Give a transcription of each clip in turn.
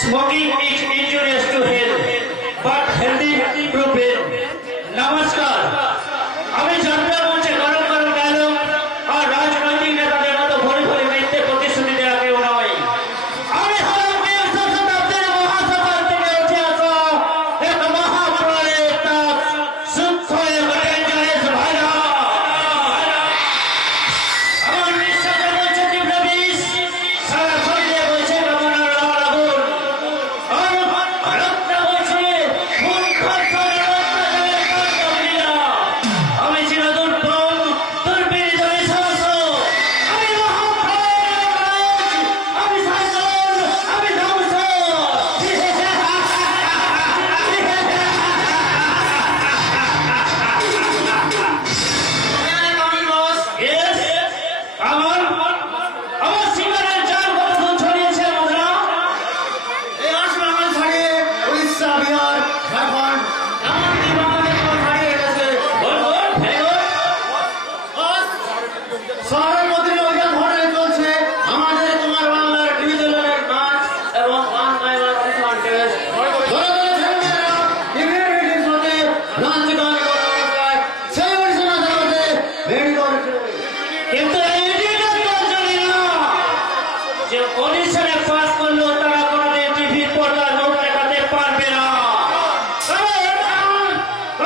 Smoking is injurious to health, but healthy to brain. নমস্কার, আমি জনতা মঞ্চে গরম গরম ডায়লগ আর রাজনৈতিক নেতাদের মতো ভরে ভরে মিথ্যে প্রতিশ্রুতি দেওয়া কেউ নয়। আমি হলাম বিংশ শতাব্দীর মহাসভার থেকে উঠে আসা এক মহাপ্রলয়ের তাপ সূক্ষ্ম ডেঞ্জারাস ভাইরাস। আমার নিঃশ্বাসে বলছে তীব্র বিষ, সারা শরীরে বলছে কামনার লাল আগুন। রক্ত বলছে খুন খরখরে অত্যাচারের কাণ্ডক্রিয়া। আমি চিরদুর্বল, দুর্বিনীত সাহস। আমি মহাপ্রলয়, আমি সাইক্লোন, আমি ধ্বংস। Yes, আমার সিঙ্গারের চার কতক্ষণ ছড়িয়েছে মুদ্রা। এই আসমান ছাড়িয়ে উড়িষ্যা, বিহার, ঝাড়খণ্ড এমনকি বাংলাদেশ ছাড়িয়ে গেছে। Good, good, very good. আজ শহরের মধ্যে অভিযান ঘটে চলছে আমাদের তোমার বাংলার ডিভিশনের নাচ এবং গান গাইবার কন্টেস্ট। ধরে ধরে ছেলেমেয়েরা বিভিন্ন মিটিং হতে নাচ গান করার অবস্থায় সেই উড়িষ্যা নাচের মধ্যে ভেড়ি করেছে। কিন্তু এই ইডিয়ট অঞ্চলে না, যে অডিশনে পাস করলো তারা কোনোদিন টিভির পর্দায় মুখ দেখাতে পারবে না।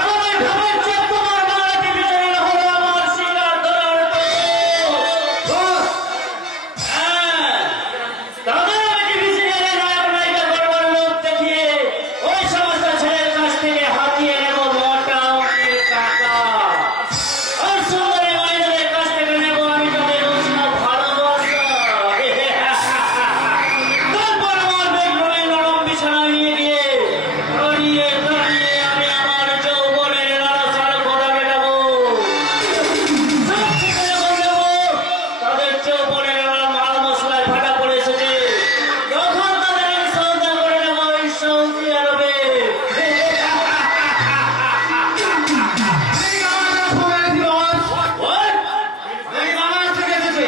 কারণ ওই ভাবাচ্ছে তোমার বাংলা টিভি চ্যানেল হলো আমার সিঙ্গার ধরার বস, হ্যাঁ, তাদের আমি টিভি সিরিয়ালে নায়ক নায়িকা বড় বড় লোক দেখিয়ে ওই সমস্ত ছেলের কাছ থেকে হাতিয়ে নেব মোটা অঙ্কের টাকা। আর সুন্দরী মহিলাদের কাছ থেকে নেব আমি তাদের উষ্ণ ভালোবাসা। তারপর আমার বেডরুমে নরম বিছানায় নিয়ে গিয়ে দাঁড়িয়ে দাঁড়িয়ে আমি আমার যৌবনের লালসার কথা মেটাবো। সব ছেলেদের বলবো, তাদের যৌবনের মাল মশলায় ভাটা পড়ে এসেছে। তখন তাদের আমি সৌদা করে নেব ওই সৌদি আরবে। এই গানের সময় দিবস What? এই বাংলাদেশ থেকে এসেছে।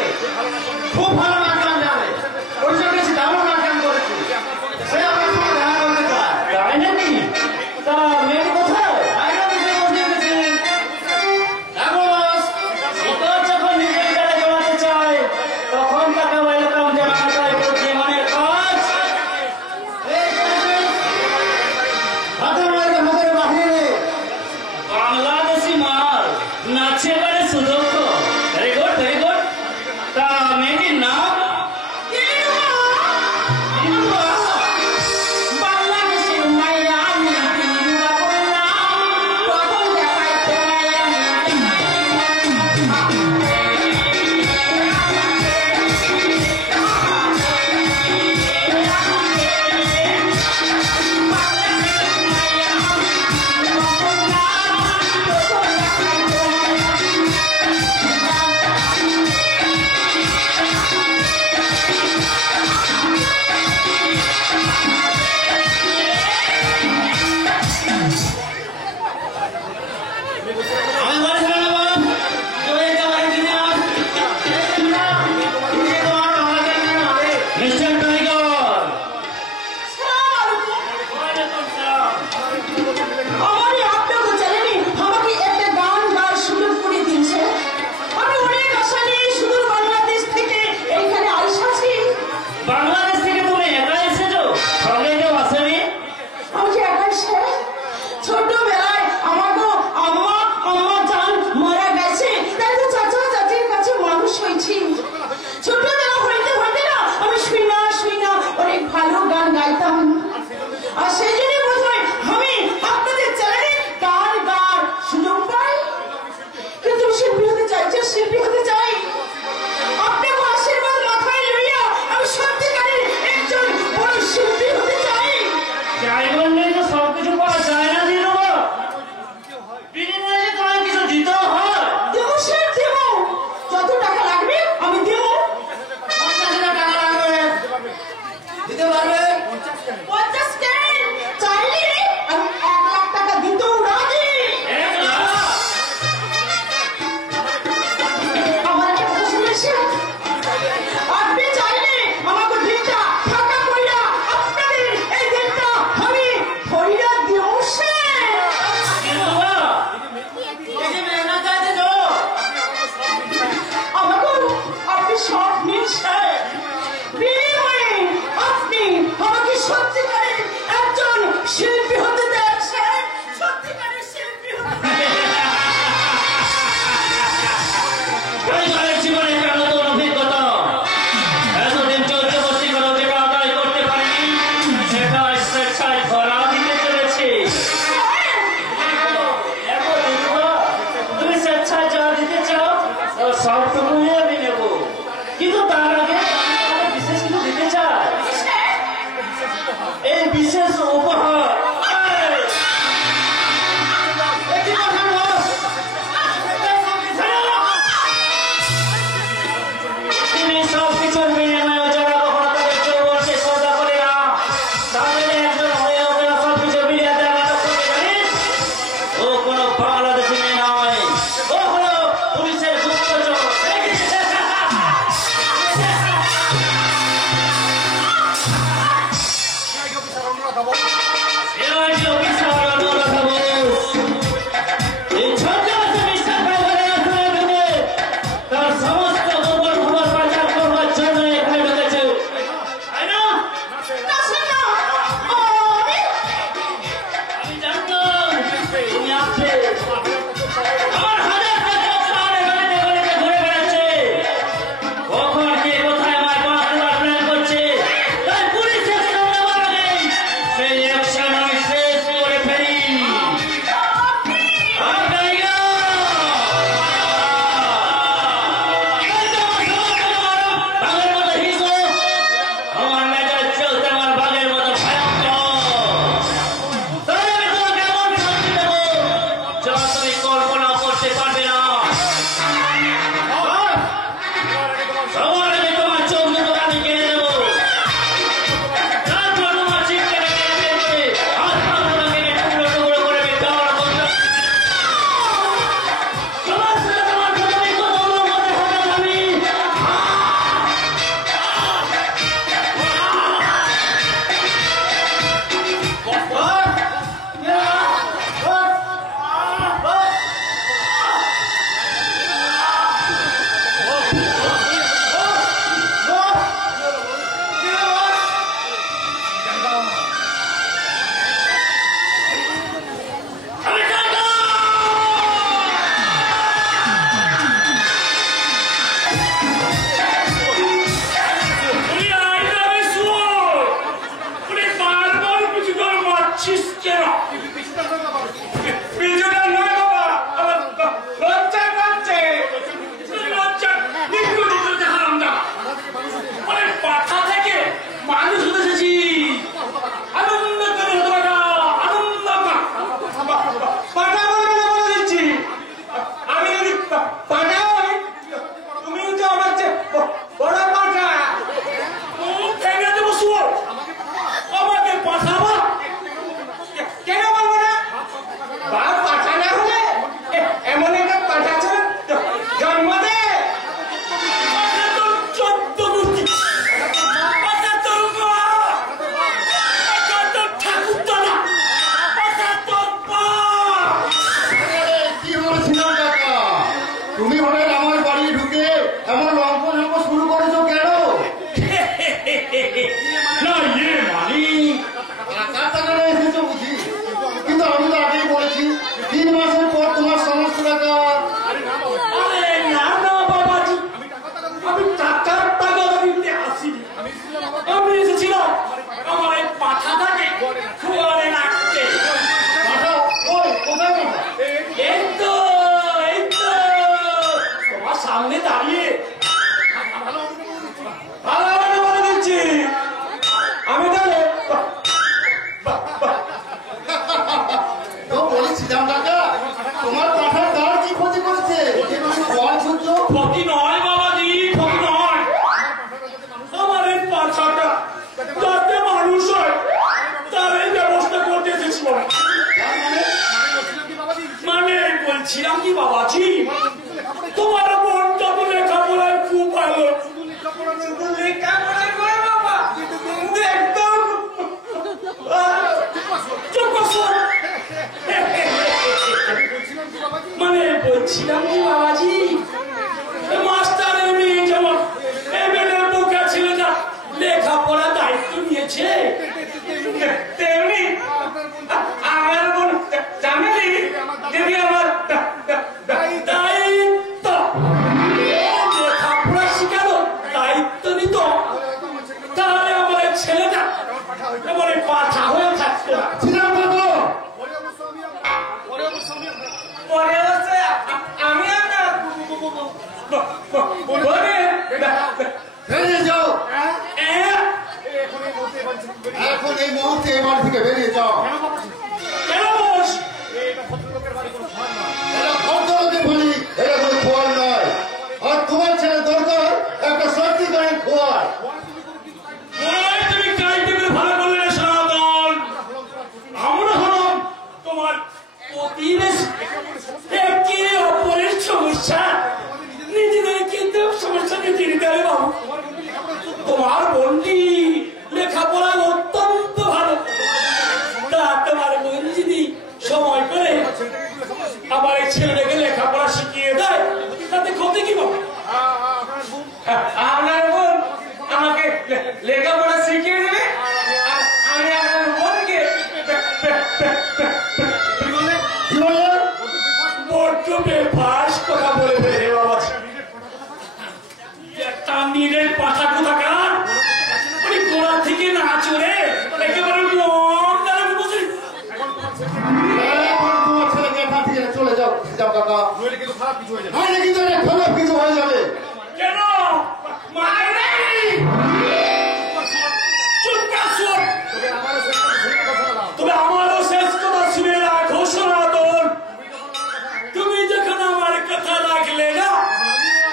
খুব ভালো নাচ গান জানে। ওড়িশা গেছি, দারুণ নাচ গান করেছে। সে আপনার সঙ্গে দেখা করতে চায়। তাই নাকি? তা মেয়ে কোথায়? বাইরে বসে বসিয়ে গেছি। দেখো বস, শিকড় যখন নিজের গায়ে জড়াতে চায়, তখন তাকে ওয়েলকাম জানানো চাই বুদ্ধিমানের কাজ। এই করেছে। হাতের মাইকে হাতের বাহিরে। বাংলাদেশি মাল নাচে পারে সুদক্ষ। Very good, very good. তা মেয়েটির নাম? দিলুয়া। বাংলাদেশের মাইয়া আমি দিলুয়া বললাম, প্রথম দেখায় তোমায় আমি আমি বলেছিলাম না বস, তুমি একেবারে জিনিয়াস। তুমি তোমার ভালো জানেন না রে। Mister tiger. আমারই আপনাকে জানেনি আমাকে একটা গান গাওয়ার সুযোগ করে দিয়েছে। আমি অনেক আশা নিয়ে সুদূর বাংলাদেশ থেকে এইখানে আইসাছি। বাংলাদেশ থেকে তুমি একা এসেছো? সঙ্গে কেউ আসেনি? আমি যে একা এসে ছোটবেলায় আমাকে আম্মা আম্মা জান মারা গেছে, তাই তো চাচা চাচির কাছে মানুষ হয়েছি। ছোটবেলা হইতে হইতে না আমি শুই না অনেক ভালো গান গাইতাম। আর সেই জন্য বোধহয় আমি আপনাদের চ্যানেলে গান গাওয়ার সুযোগ পাই। কিন্তু শিল্পী হতে চাই। আপনাকে আশীর্বাদ মাথায় লইয়া আমি সত্যিকারের একজন বড় শিল্পী হতে চাই। চাই বললেই তো সবকিছু পাওয়া যায় না দিলুয়া। বিনিময়ে যে তোমায় কিছু দিতেও হয়। দেবো স্যার দেবো, যত টাকা লাগবে আমি দেবো। 50,000 টাকা লাগবে। দিতে পারবে? 50 কেন? চাইলে আমি 1 লাখ টাকা দিতেও রাজি। এক লাখ? আমার একটা কথা শুনেছেন? আপনি চাইলে আমাকে ভিক্ষা টাকা কইরা আপনাদের না ইয়ে মানি টাকার টাকাটা এসেছো বুঝি, কিন্তু আমি তো আগেই বলেছি 3 মাসের পর তোমার সমস্ত টাকা। আরে না না বাবাজি, আমি টাকার টাকা দিতে আসিনি। আমি এসেছিলাম আমার এই পাঠাটাকে খোয়ারে রাখতে। পাঠা ওই কোথায় পাঠা? এই তো তোমার সামনে দাঁড়িয়ে ভালো ভালো বলে দিচ্ছি আমি। তাহলে তো বলেছিলাম টাকা, তোমার পাঠার তার কি ক্ষতি করেছে? যে তুমি বল শুনছো? ক্ষতি নয় বাবাজি, ক্ষতি নয়। আমার এই পাছাটা যাতে মানুষ হয় তার এই ব্যবস্থা করতে এসেছিলাম। মানে বলছিলাম কি বাবাজি, তোমার মনটা তো লেখাপড়ায় খুব ভালো। লেখাপড়ায় করে বাবা একদম চুপ করো। মানে বলছিলাম কি বাবাজি, মাস্টারের মেয়ে যেমন এমএলএর বোকা ছেলেটা লেখাপড়ার দায়িত্ব নিয়েছে, তেমনি আমার বোন জানেনি যদি আমার দায়িত্ব লেখাপড়া শিখানো দায়িত্ব নিত, তাহলে আমার এই ছেলেটা এবারে পাঠা হয়ে থাকতো না। ছিলাম না তো। পরে হচ্ছে আমি আর না বেরিয়ে যাও এখন, এই মুহূর্তে এই বাড়ি থেকে বেরিয়ে যাও। কেন বস? এটা ভদ্রলোকে বলি, এটা কোনো খোয়ার নয়। আর তোমার ছেলে দরকার একটা সত্যিকারের খোয়ার। ওই তুমি কাইতে করে ভালো করলে না সনাতন। আমরা হলাম তোমার প্রতিবেশী, একে অপরের সমস্যা নিজেদের কিন্তু সমস্যা নিজে নিতে হবে বাবু। তোমার বোনটি লেখাপড়া অত্যন্ত ভালো, তা তোমার বোন যদি সময় করে আবার এই ছেলেটাকে লেখাপড়া শিখিয়ে দেয় তাতে ক্ষতি কি বাবা? আপনার বোন আমাকে লেখাপড়া শিখিয়ে দেবে, আর আমি আপনার বোনকে কি বললে? বড্ড বেফাস কথা বলে ফেলে বাবা। একটা নিরের পাঠা কোথাকার ওই গোড়া থেকে না চড়ে একেবারে মন দাঁড়াবে বসে। এখন তোমার ছেলেকে এখান থেকে চলে যাও। যাও কাকা, নইলে কিন্তু খারাপ কিছু হয়ে যাবে। কেন মায়ের চুপকার সুর। তবে আমারও শেষ কথা শুনে রাখো সনাতন, তুমি যখন আমার কথা রাখলে না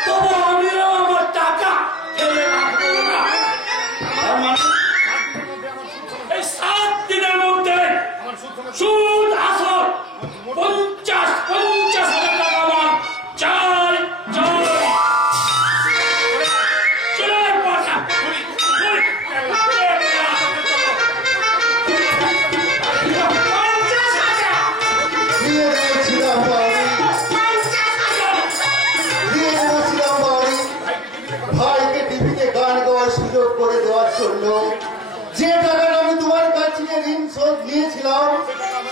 তবু আমিও আমার টাকা ফেলে রাখবো না। এই 7 দিনের মধ্যে সুদ আসল 50,000 টাকা আমার চাই চাই। চলে পাঠা দিয়ে দিয়েছিলাম বাড়ি, দিয়ে দিয়েছিলাম বাড়ি ভাইকে টিভিতে গান গাওয়ার সুযোগ করে দেওয়ার জন্য। যে টাকাটা আমি তোমার কাছ থেকে ঋণ শোধ নিয়েছিলাম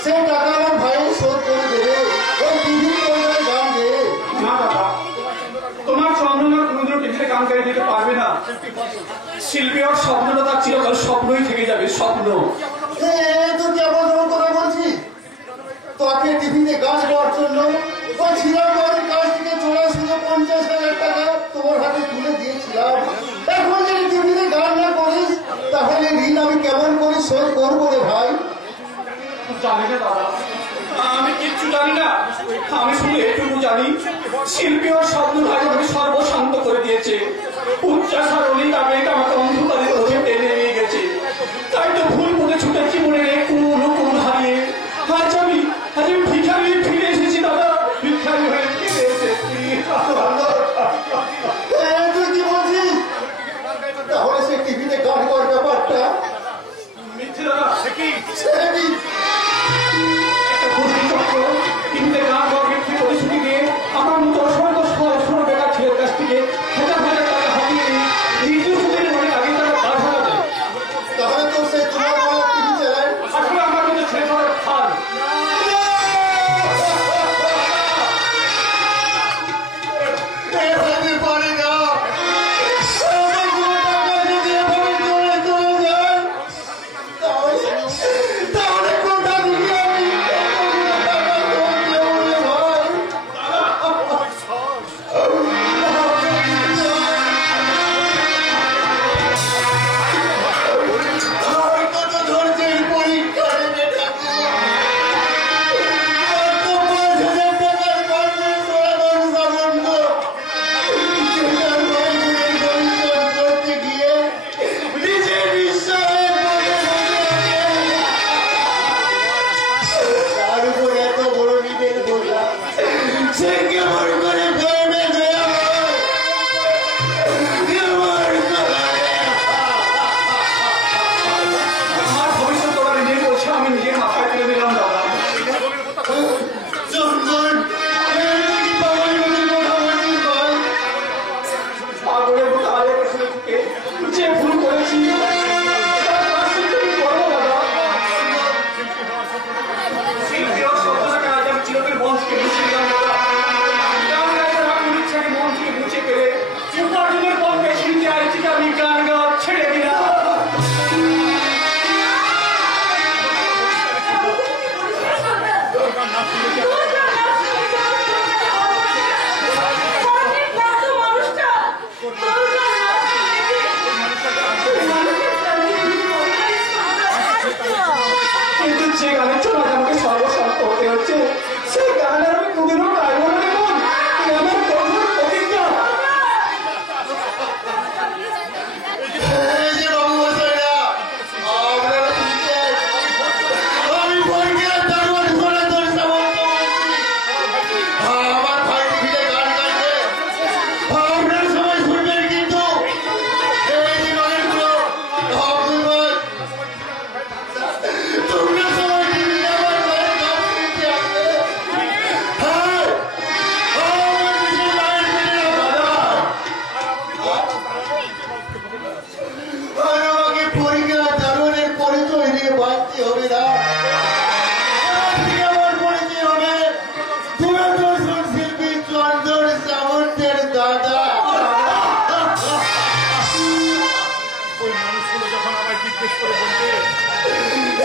সেই টাকা আমার ভাই শোধ করে দেবে। ওই টিভির পয়সায় গান গেয়ে। না বাবা, তোমার চন্দ্রনা কোনোদিনও টিভিতে গান গাইতে দিতে পারবে না। শিল্পী ওর স্বপ্নটা তার চিরকাল স্বপ্নই থেকে যাবে, স্বপ্ন। তো কেমন কেমন কথা বলছি? তোকে টিভিতে গান গাওয়ার জন্য ওই ছিলাম বাড়ির কাছ থেকে চলে শুধু 50,000 টাকা তোমার হাতে তুলে দিয়েছিলাম। এখন যদি টিভিতে গান না করিস তাহলে ঋণ আমি কেমন করে শোধ করবো রে ভাই? জানি না দাদা, আমি কিচ্ছু জানি না। আমি শুধু এটুকু জানি শিল্পী ওর স্বপ্ন ভাই আমাকে সর্বশান্ত করে দিয়েছে। উচ্চাসার অলিক আবেগ আমাকে অন্ধকারে পথে টেনে নিয়ে গেছে। তাই তো ভুল পথে ছুটেছি মনে রে কোন হারিয়ে। আজ আমি ভিখারি ফিরে এসেছি দাদা, ভিখারি হয়ে ফিরে এসেছি। তুই কি বলছিস? তাহলে সে টিভিতে গান গাওয়ার ব্যাপারটা মিথ্যে দাদা, সে কি? একটা গোষ্ঠী চক্র টিভিতে গান গাওয়ার ক্ষেত্রে প্রতিশ্রুতি দিয়ে আমার মতো অসংখ্য ছোট বেকার ছেলের কাছ থেকে হাজার হাজার টাকা হাতিয়ে দ্বিতীয় সুদের অনেক আগে তারা 10,000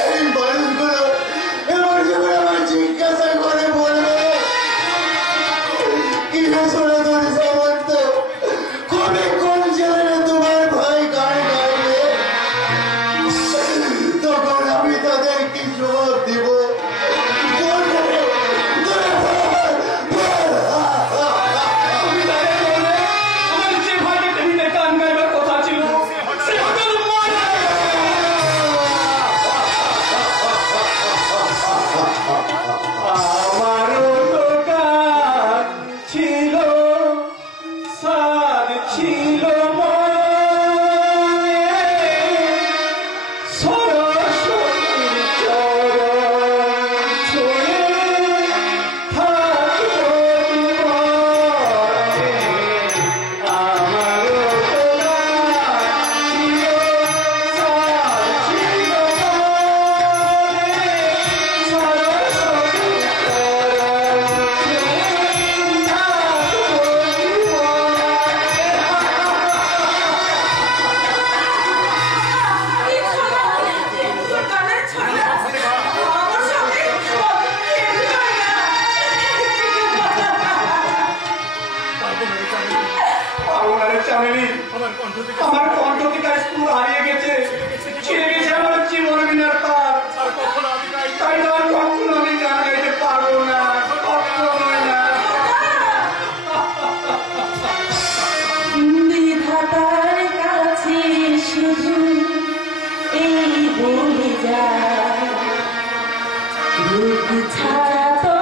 এই মানুষগুলো এবার যখন আমার জিজ্ঞাসা করে বলবে কি রে শোনা তোর সামর্থ্য কবে কোন ছেলে তোমার ভাই গান গাইবে তখন আমি তাদের কি জবাব দিব তুমি তাদের বলবে আমার যে ভাইকে টিভিতে গান গাইবার কথা ছিল সে হঠাৎ মারা আমারও তো গান ছিল সাদ ছিল মনে সরস্বতীর চরণ ছুঁয়ে থাকবো জীবনে। আমারও তো গান ছিল সাদ ছিল মনে সরস্বতীর চরণ ছুঁয়ে থাকবো আগুনের চামেলি আমার কণ্ঠ থেকে স্কুল হারিয়ে গেছে ছিঁড়ে গেছে আমার জীবন বিনার তার তাই তো আর কখনো আমি গান গাইতে পারবো না কখনোই না বিধাতার কাছে শুধু এই বলে যায় রূপ ছাড়া তো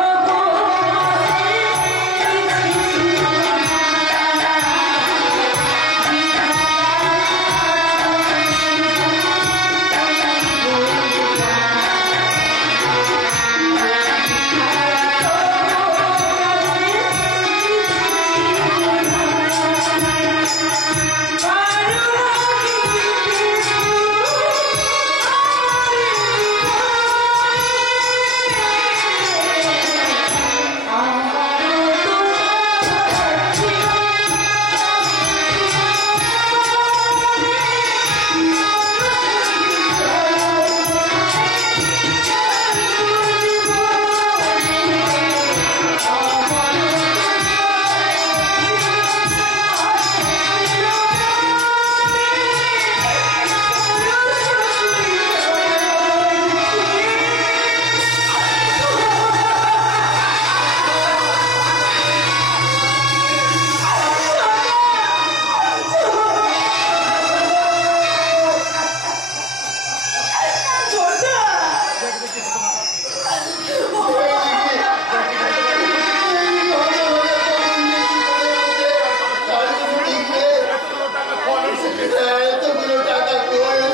এতগুলো টাকা করে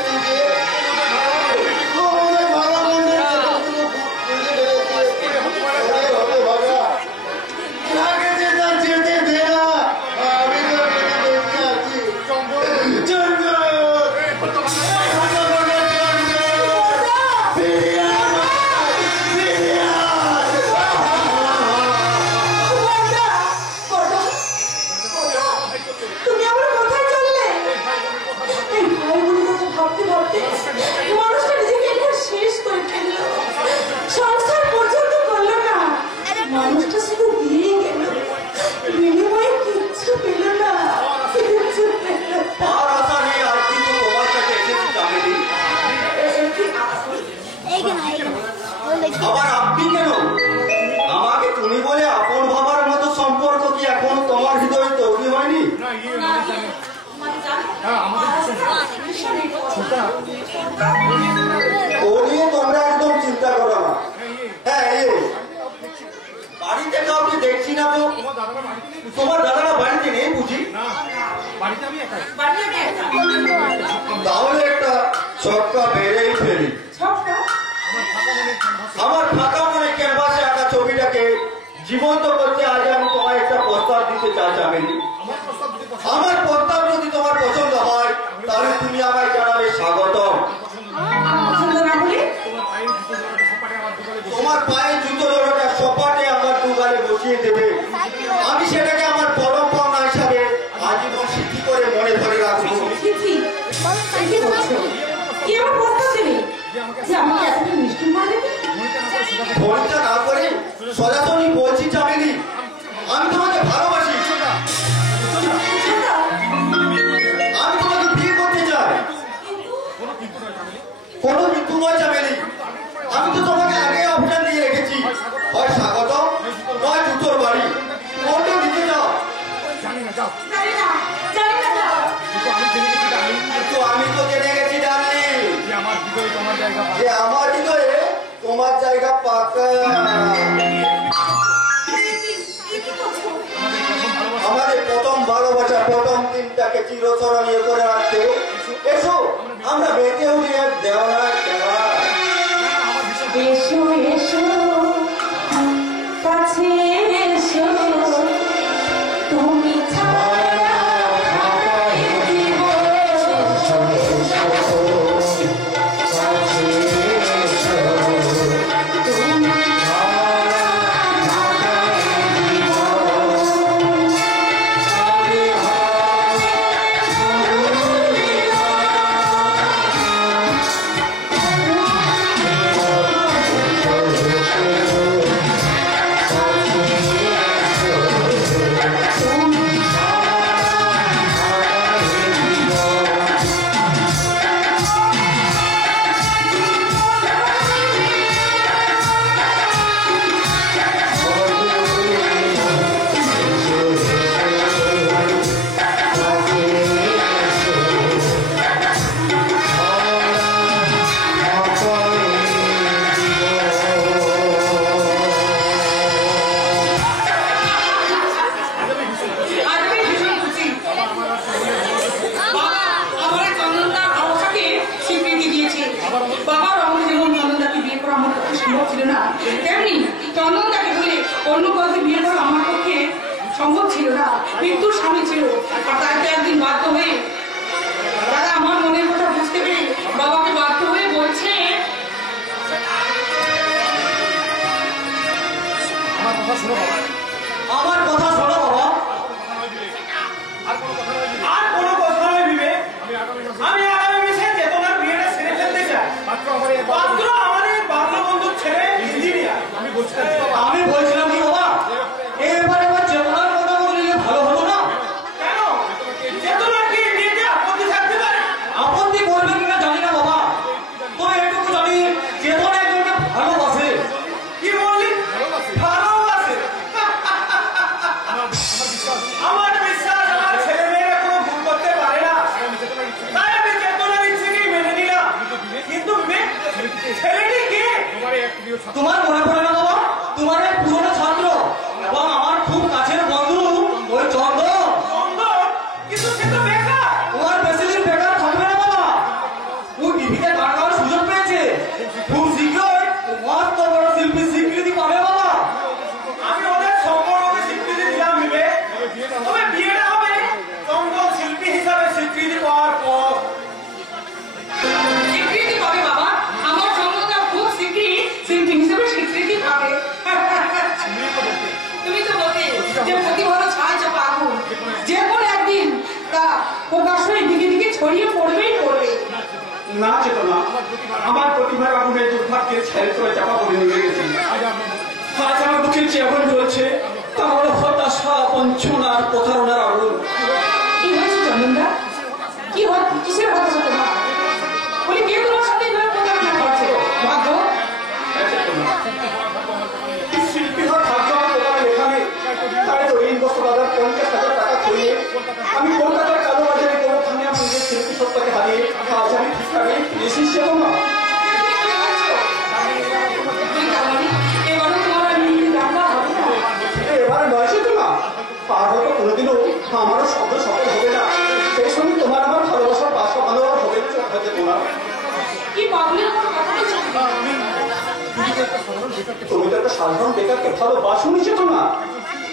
যেতে দে না আমি তো বেঁচে আছি তুমি আমার কোথায় চললে এই ভাইগুলোর কথা ভাবতে ভাবতে মানুষটা নিজেকে একবার শেষ করে ফেললো সংসার পর্যন্ত করলো না মানুষটা শুধু দিয়ে গেল বিনিময়ে কিচ্ছু পেল না কিচ্ছু পেল না আর আশা নেই আর কিন্তু তোমার কাছে এসেছি চামেলি আবার আপনি কেন আমাকে তুমি বলে আপন ভাবার মতো সম্পর্ক কি এখন তোমার হৃদয়ে তৈরি হয়নি ও নিয়ে তোমরা একদম চিন্তা করো না হ্যাঁ এই বাড়িতে কাউকে দেখছি না তো তোমার দাদারা বাড়িতে নেই বুঝি তাহলে একটা ছক্কা বেড়েই ফেলি আমার ফাঁকা মনে ক্যানভাসে আঁকা ছবিটাকে জীবন্ত করতে আজ আমি তোমায় একটা প্রস্তাব দিতে চাই চামেলি আমার প্রস্তাব যদি তোমার পছন্দ হয় তাহলে তুমি আমায় জানাবে স্বাগতম তোমার পায়ে জুতো জোড়াটা সপাটে আমার দুগালে বসিয়ে দেবে আমি সেটাকে আমার পরম পাওনা হিসাবে আজীবন স্মৃতি করে মনে ধরে রাখবো কি বলছো? কি আমার যে আমাকে এতটা মিষ্টি করে দেবে? ফোনটা না করে সরাসরি বলছি চামেলি, আমি তোমাকে ভালোবাসি। আমি তোমাকে বিয়ে করতে চাই। কোনো কিন্তু নয় চামেলি, আমি তো তোমাকে আগে অপশন দিয়ে রেখেছি, হয় স্বাগত নয় জুতোর বাড়ি, কোনটা দিতে চাও? জানি না, জানি না দাও। কিন্তু আমি তো জেনে গেছি জানলি যে আমার হৃদয়ে তোমার জায়গা পাকা। আমাদের প্রথম ভালোবাসা, প্রথম দিনটাকে চিরস্মরণীয় করে রাখতে এসো আমরা বেঁচে উঠি এক দেওয়ার খেলা। এসো এসো কাছে এসো, তুমি ছাড়া কাটাই জীবন। কাছে এসো, তুমি ছাড়া কাটাই জীবন। বাবার আমাকে যেমন চন্দনদাকে বিয়ে করা আমার পক্ষে সম্ভব ছিল না, তেমনি চন্দনদাকে বলে অন্য কাউকে বিয়ে করা আমার পক্ষে সম্ভব ছিল না। মৃত্যুর স্বামী ছিল, আর তাই তো একদিন বাধ্য হয়ে দাদা আমার মনের কথা বুঝতে পেরে বাবাকে বাধ্য হয়ে বলছে আমার কথা শোনো বাবা, আর কোনো কথা নয় বিবেক। আমি আগামী মাসে চেতনার বিয়েটা সেরে ফেলতে চাই। পাত্র আমাদের বাল্যবন্ধুর ছেলে ইঞ্জিনিয়ার। আমি বলছিলাম কি বাবা, এবারে এবার চেতনার কথা বললে ভালো হলো না? কেন? চেতনার কি বিয়েতে আপত্তি থাকতে পারে? আপত্তি করবে কিনা জানি না বাবা, তবে এটুকু জানি চেতনা একজনকে ভালোবাসে। কি বললি? ভালোবাসে? আমার বিশ্বাস আমার ছেলে মেয়েরা কোনো ভুল করতে পারে না, তাই আমি চেতনার ইচ্ছেকেই মেনে নিলাম। কিন্তু বিবেক, ছেলেটি কে? তোমার মনে পড়ে না বাবা, তোমার এক পুরনো ছাত্র এবং আমার খুব কাছের বন্ধু ওই চন্দন। কিন্তু সে তো বেকার। তোমার বেশি দিন বেকার থাকবে না বাবা, ও টিভিতে গান গাওয়ার সুযোগ পেয়েছে, খুব শীঘ্রই মস্ত বড় শিল্পী স্বীকৃতি পাবে বাবা। আমি ওদের সম্পর্ককে স্বীকৃতি দিলাম বিবেক, তবে বিয়েটা হবে চন্দন শিল্পী হিসাবে স্বীকৃতি পাওয়ার পর। স্বীকৃতি পাবে বাবা, আমার চন্দনদা খুব শীঘ্রই শিল্পী হিসেবে স্বীকৃতি পাবে। তুমি তো বলতে যে প্রতি ভালো ছাই চাপা আগুন, যে কোনো একদিন তা প্রকাশ হয়ে দিকে দিকে ছড়িয়ে পড়বেই পড়বে। না চেতনা, আমার প্রতিভার আগুনে দুর্ভাগ্যের ছেড়ে করে চাপা পড়ে নিয়ে গেছি। আজ আমার বুকের যে আগুন জ্বলছে তা হলো হতাশা, বঞ্চনার, প্রতারণার আগুন। কি হয়েছে চন্দনদা? কি কিসের হতাশা তোমার? বলি কে তোমার সাথে এভাবে প্রতারণা করছে? ভাগ্য শিল্পী হওয়ার ভাগ্য আমার তোমার লেখা নেই, তাই তো ঋণ বস্ত্র বাজার 50,000 টাকা ধরিয়ে আমি কলকাতার কালো বাজারে কোনোখানে আমি নিজের শিল্পী সত্তাকে হারিয়ে আজ আমি ঠিকঠাকই ফিরেছি সেরকম না। এবারও তোমার আর নীল রান্না হবে না। এবার নয় তো না, আর হয়তো কোনোদিনও আমারও শব্দ সফল হবে না, সেই সঙ্গে তোমার আমার ভালোবাসার বাসা ভালো আর হবে হয়তো তোমার। কি পাগলের মতো কথা বলছো? তুমি তো একটা সাধারণ বেকারকে ভালোবাসো নিচে তো না,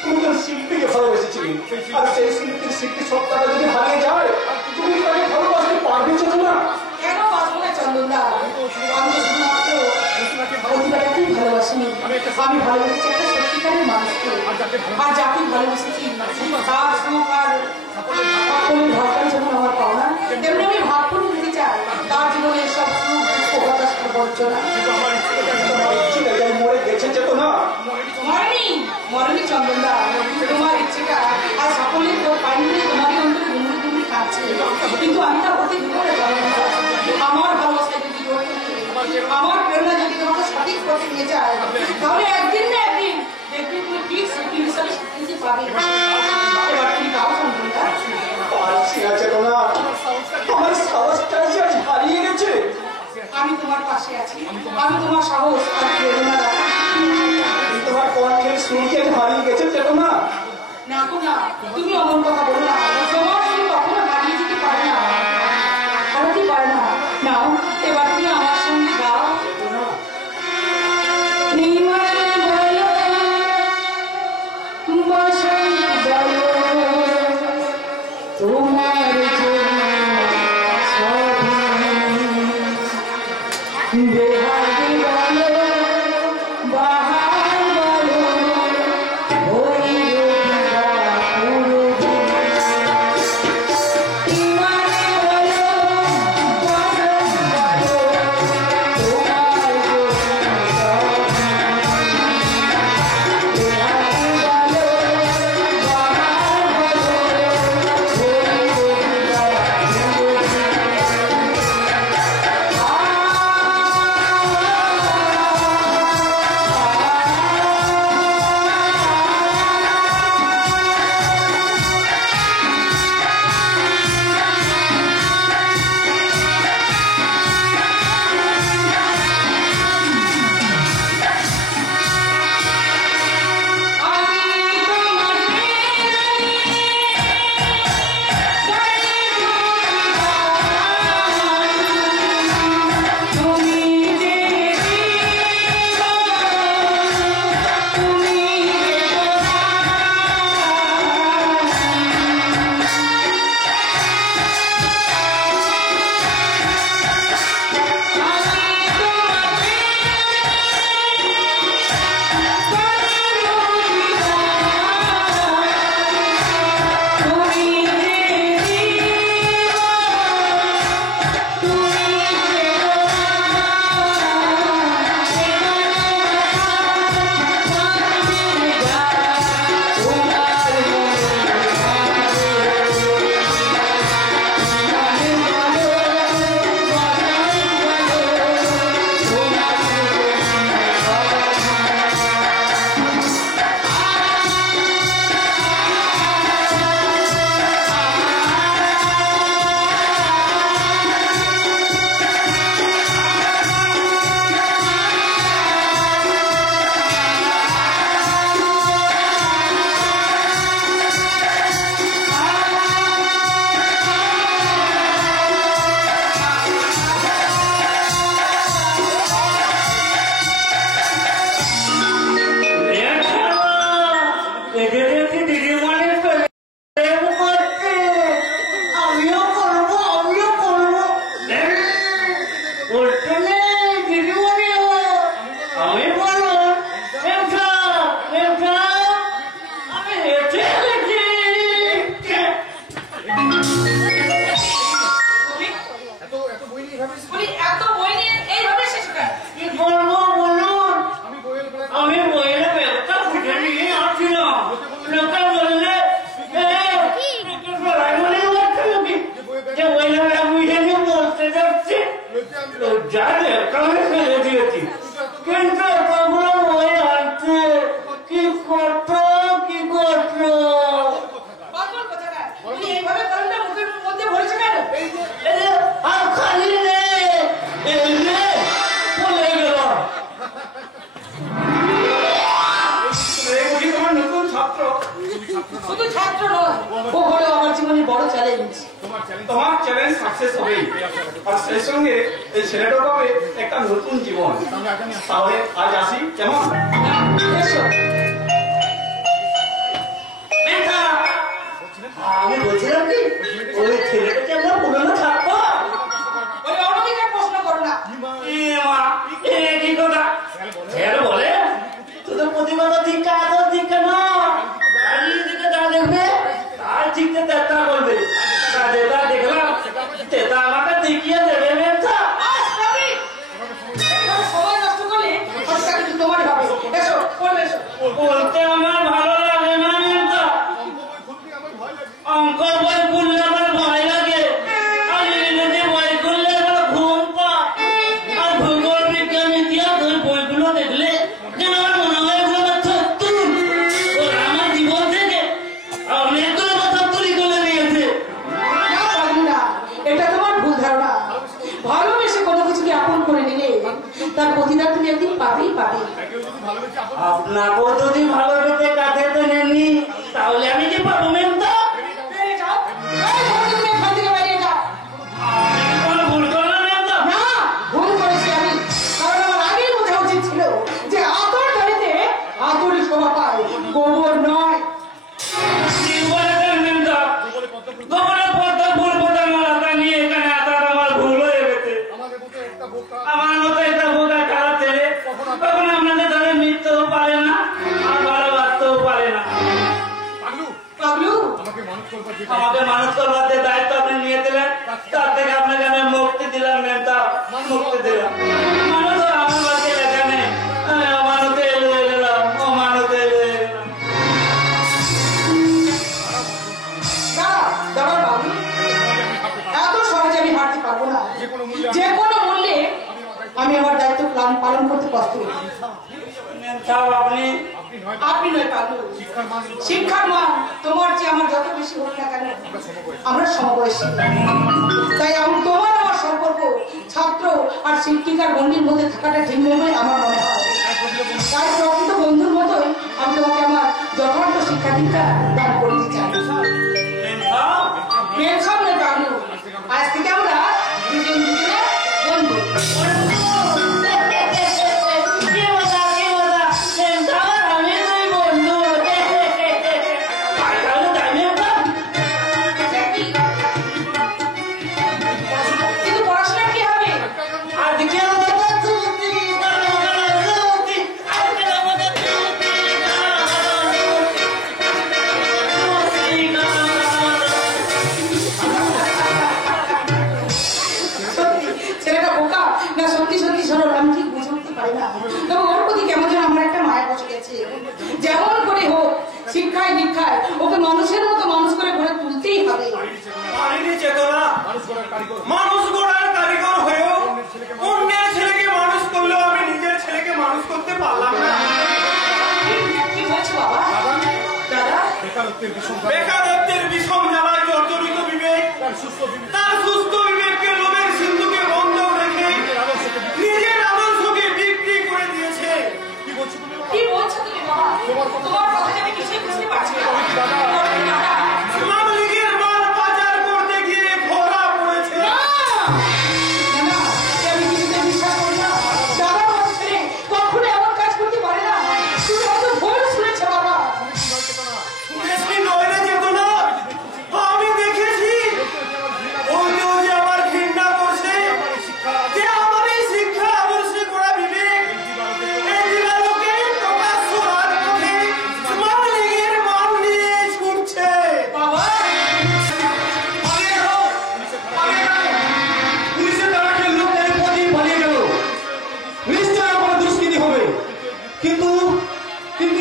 তুমি তো শিল্পীকে ভালোবেসেছিলি, আর সেই শিল্পীর শিল্পী সত্তাটা যদি হারিয়ে যায় তুমি তাকে ভালোবাসতে পারবে তো না? কেন বাঁচবো না চন্দনদা? আমি তো শুধুমাত্র প্রতিভাটাকেই ভালোবাসিনি, আমি ভালোবেসেছি একটা সত্যিকারের মানুষকে। আর যাকে ভালোবেসেছি তার সুখ আর সকলের ভাবটাই যেমন আমার পাওনা, তেমনি আমি ভাগ করে দিতে চাই তার জীবনের সব সুখ ও হতাশার করছো না? মরে গেছে যেত না। মরণী চন্দনদা, তোমার ইচ্ছেটা আর সকলের তো পাইনি তোমারই অন্তরে ঘুমড়ি ঘুমড়ি খাচ্ছে, কিন্তু আমি তা করতে কি করে পারবো? আমার ভালোবাসা যদি আমার প্রেরণা যদি তোমাকে সঠিক পথে নিয়ে যায়, তাহলে একদিন না একদিন দেখবি তুমি ঠিক সত্যি হিসাবে স্বীকৃতি পাবে। এবার তুমি গাও চন্দনদা। পারছি না যেত না, আমার সাহসটা যে আজ হারিয়ে গেছে। আমি তোমার পাশে আছি, আমি তোমার সাহস আর প্রেরণা রাখি। তোমার কণ্ঠের সুরকে হারিয়ে গেছে যেত না। না গো না, তুমি অমন কথা বলো না, তোমার সুর কখনো হারিয়ে যেতে পারে না, হারাতে পারে না। নাও এবার তুমি আমার সঙ্গে গাও। নিমারে বলো, বসন্ত বলো, তোমার বেহারি বলো, বাহার বলো, তোমার চ্যালেঞ্জ সাকসেস হবে আর সেই সঙ্গে এই ছেলেটার পাবে একটা নতুন জীবন। তাহলে আজ আসি, কেমন? আমি বলছিলাম কি ওই ছেলেটাকে আমরা পুরনো থাকবো ওই অনধিকার প্রশ্ন করো না। কি কথা বলে তোদের প্রতিবাদ ধিক্কার আদর ধিক্কার না দিকে যা দেখবে তার ঠিকতে চেষ্টা করবে যেটা দেখলাম সেটা আমাকে দেখিয়ে দেবে বলতে আমার ভালো লাগে না মেমতা। অঙ্ক বই খুললে আমার ভয় লাগে, আর ইংরেজি বই খুললে আমার ঘুম পায়, আর ভূগোল বিজ্ঞান ইতিহাস ওই বইগুলো দেখলে যেন আমার মনে হয় ওগুলো আমার সত্যি ওরা আমার জীবন থেকে অনেকগুলো কথা তুলি করে নিয়েছে। না পাগলুরা, এটা তোমার ভুল ধারণা। ভালোবেসে কোনো কিছুকে আপন করে নিলে তার প্রতিদান তুমি একদিন পাবেই পাবে। আপনাকেও যদি ভালোবেসে কাছে নেননি তাহলে আমি কি পাবো মেমতা? বেরিয়ে যাও, এই ঘর থেকে এখান থেকে বেরিয়ে যাও। আমি কি কোনো ভুল করলাম মেমতা? না, ভুল করেছি আমি। কারণ আমার আগেই বোঝা উচিত ছিল যে আতর গাড়িতে আতরই শোভা পায়, গোবর নয়। কি বলেছেন মেমতা? গোবরের পদ্মা ফুল ফোটা মালাটা নিয়ে এখানে আসার আমার ভুল হয়ে গেছে। আমার মতো একটা বোকা খারাপ ছেলে কখনো আপনাদের ধরে মিথ্যেও পারে না আর ভালোবাসতেও পারে না। পাগলু, আমাকে মানুষ করবার যে দায়িত্ব আপনি নিয়ে দিলেন তার থেকে আপনাকে আমি মুক্তি দিলাম মেমতা, মুক্তি দিলাম। মানুষ আমার বাড়িতে এখানে অমানুতে এলো এলাম, অমানুতে এলো এলাম। দাঁড়া, দাঁড়া বাবু। এত সহজে আমি হারতে পারবো না। যে কোনো মূল্যে আমি আমার দায়িত্ব পালন করতে প্রস্তুত। মেমতা আপনি আপনি নয় পাগলু, শিক্ষার মান তোমার চেয়ে আমার যত বেশি হোক না কেন আমরা সমবয়সী। তাই আমি তোমার আমার সম্পর্ক ছাত্র আর শিক্ষিকার গণ্ডির মধ্যে থাকাটা ঠিক নয় আমার মনে হয়। তাই প্রকৃত বন্ধুর মতোই আমি তোমাকে আমার যথার্থ শিক্ষা দীক্ষা দান করতে চাই। মেমতা মেনশন নয় পাগলু, আজ থেকে আমরা দুজন দুজনের বন্ধু। কি মজা, কি মজা। মেমতা আর আমি দুই বন্ধু। তাহলে তাই মেমতা? কিন্তু পড়াশোনা কি হবে? আজকে আমাদের ছুটি, কাল আমাদের ছুটি, আজকে আমাদের ছুটি, সত্যি ছেলেটা বোকা না সত্যি সত্যি সরল আমি ঠিক বুঝে উঠতে পারি না। তবে ওর প্রতি কেমন যেন আমার একটা মায়া বসে গেছে। যেমন করে হোক শিক্ষায় দীক্ষায় ওকে মানুষের মতো মানুষ করে গড়ে তুলতেই হবে। পারিনি চেতনা, মানুষ গড়ার কারিগর হয়েও অন্যের ছেলেকে মানুষ করলেও আমি নিজের ছেলেকে মানুষ করতে পারলাম না। কি বলছো বাবা? দাদা, বেকারত্বের বিষম জ্বালায় জর্জরিত বিবেক তার সুস্থ বিবেককে লোভের সিন্ধুকে বন্ধক রেখে নিজের আদর্শকে বিক্রি করে দিয়েছে। কি বলছো তুমি বাবা? তোমার কথা যে আমি কিছুই বুঝতে পারছি না। দাদা, ইসলাম লীগের মাল পাচার করতে গিয়ে ধরা পড়েছে। না, না, না, এ আমি কিছুতে বিশ্বাস করি না। দাদা আমার ছেলে কখনো এমন কাজ করতে পারে না। তুমি অত ভুল শুনেছো বাবা। শুনেছি নয় রে চেতনা, আমি দেখেছি। ওই যে আমার ঘৃণা করছে যে আমার এই শিক্ষা আদর্শে গড়া বিবেক এই দিবালোকে প্রকাশ্য রাজপথে ইসলাম লীগের মান নিয়ে ছুটছে। বাবা, পুলিশের দ্বারা লোক পালিয়ে গেল, নিশ্চয় আমার দুষ্কৃতি হবে। কিন্তু কিন্তু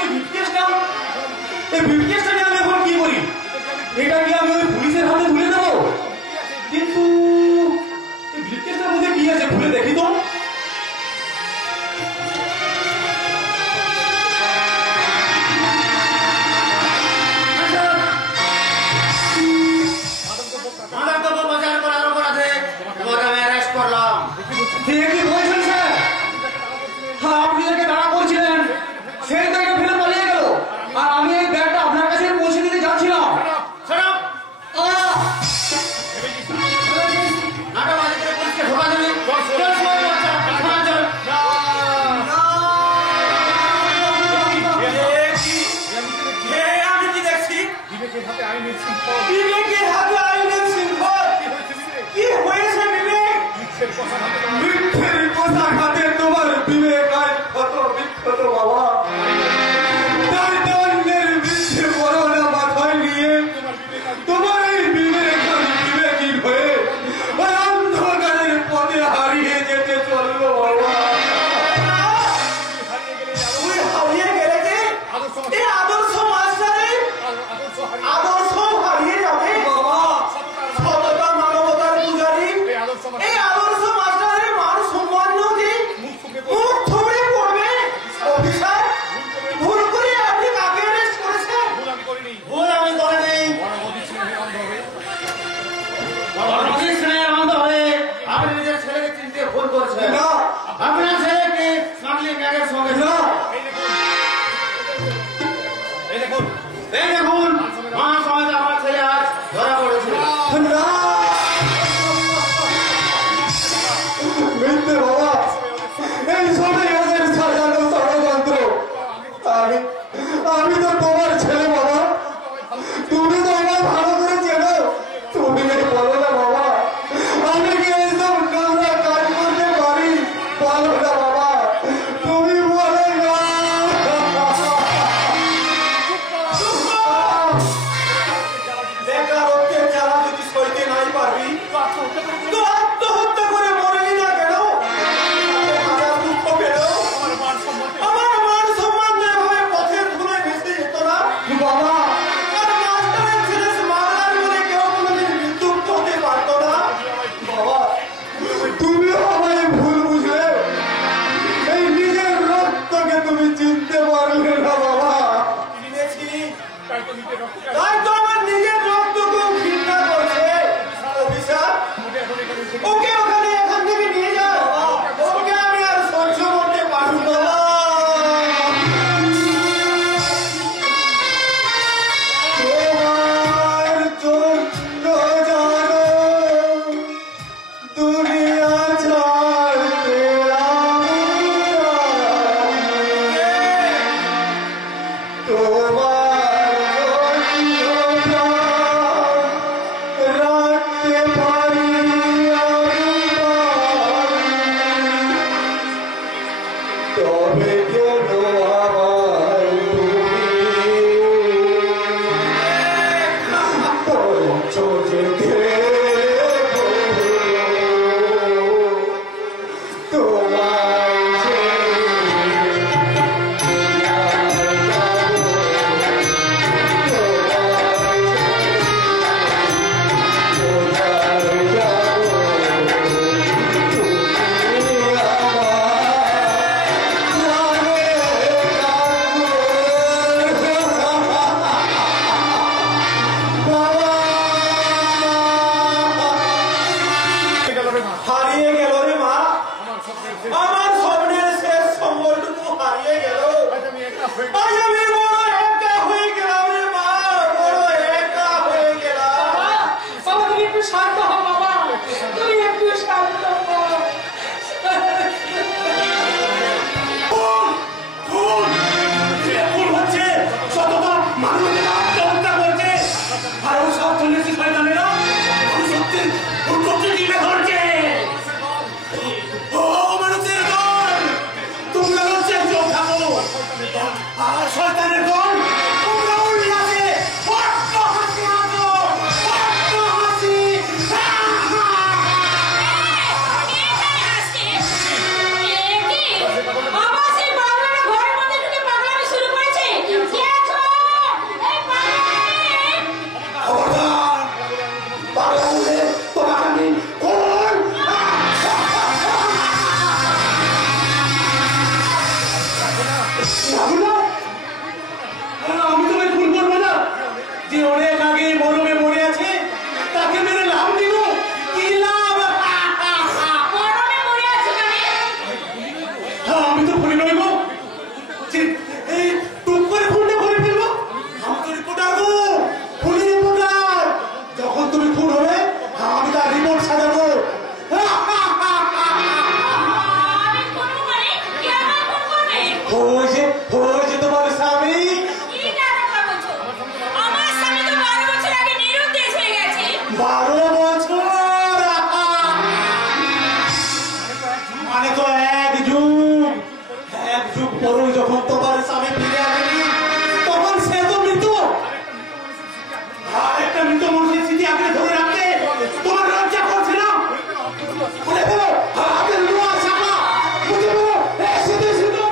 এই ব্রিফকেসটা নিয়ে আমি এখন কি করি? এটা কি আমি ওই পুলিশের হাতে তুলে দেবো? কিন্তু এই ব্রিফকেসটার মধ্যে কি আছে খুলে দেখি তো। মাদকদ্রব্য পাচার করার অপরাধে তোমাকে আমি অ্যারেস্ট করলাম। ঠিক কি বলছেন স্যার? হ্যাঁ, আপনি এটাকে দাঁড়া করছিলেন, সেই তো এটা ফেলে পালিয়ে গেল। আর আমি এই ব্যাগটা আপনার কাছে পৌঁছে দিতে যাচ্ছিলাম। শোনো, আহ! নাটকবাজি করে পুলিশকে ধোকা দেবে। চল, সময় বাচ্চা, থানা চল। আমি কি দেখছি? বিবেকের হাতে আইনের সিংহল। কি হয়েছে বিবেক? মিথ্যের কথা খাতে তোমার বিবেক আজ কত বিখ্যাত বাবা। তার দণ্ডের মিথ্যে করোনা মাথায় নিয়ে তোমার এই বিবেক আর বিবেকী হয়ে ওই অন্ধকারের পথে হারিয়ে যেতে চললো বাবা। তুই হারিয়ে গেলে যে হারিয়ে গেল রে মা, আমার স্বপ্নের শেষ সম্বলটুকু হারিয়ে গেল। আজ আমি বড় একা হয়ে গেলাম রে মা, বড় একা হয়ে গেলাম। বাবা তুমি একটু শান্ত হও বাবা, তুমি একটু শান্ত হও। ফুল হচ্ছে সতত মানুষের আত্মহত্যা করছে, আর ও সব শুনেছি শয়তানেরা সত্যি টিপে ধরছে। ও মানুষের দল, তোমরা হচ্ছে চোখ থাকো, আর শয়তানের দল তোমরা উল্লাসে বড্ড হাসি হাসো, বড্ড হাসি। বাবা সেই পাগলাটা ঘরের মধ্যে ঢুকে পাগলামি শুরু করেছে। কে আছো? এই পাগলামি! খবরদার, পাগলা উঠে তোমাকে আমি কোন আমি তোমায় খুন করবো না, যে অনেক আগে মরমে মরে আছে তাকে মেরে লাভ দিব, কি লাভ? গরমে মরে আছো মানে? আমি তো খুনি নইব, যে এই টুক করে খুনটা করে ফেলবো। আমি তো রিপোর্টার গো, খুনি রিপোর্টার। যখন তুমি খুন হবে আমি তার রিপোর্ট সাজাবো। আমি কোন মানে কে আমার কোন করবে? ওই যে তোমার স্বামী। কি নাটকটা বলছো? আমার স্বামী তো 12 বছর আগে নিরুদ্দেশ হয়ে গেছে। 12 বছর মানে তো এক যুগ পরে যখন তোমার স্বামী ফিরে আসেনি তখন সে তো মৃত। আর একটা মৃত মানুষের স্মৃতি আগে ধরে রাখতে তোমার লজ্জা করছে না? বলে ফেলো, হাতের লোহা চাপা বুঝে ফেলো, সিধু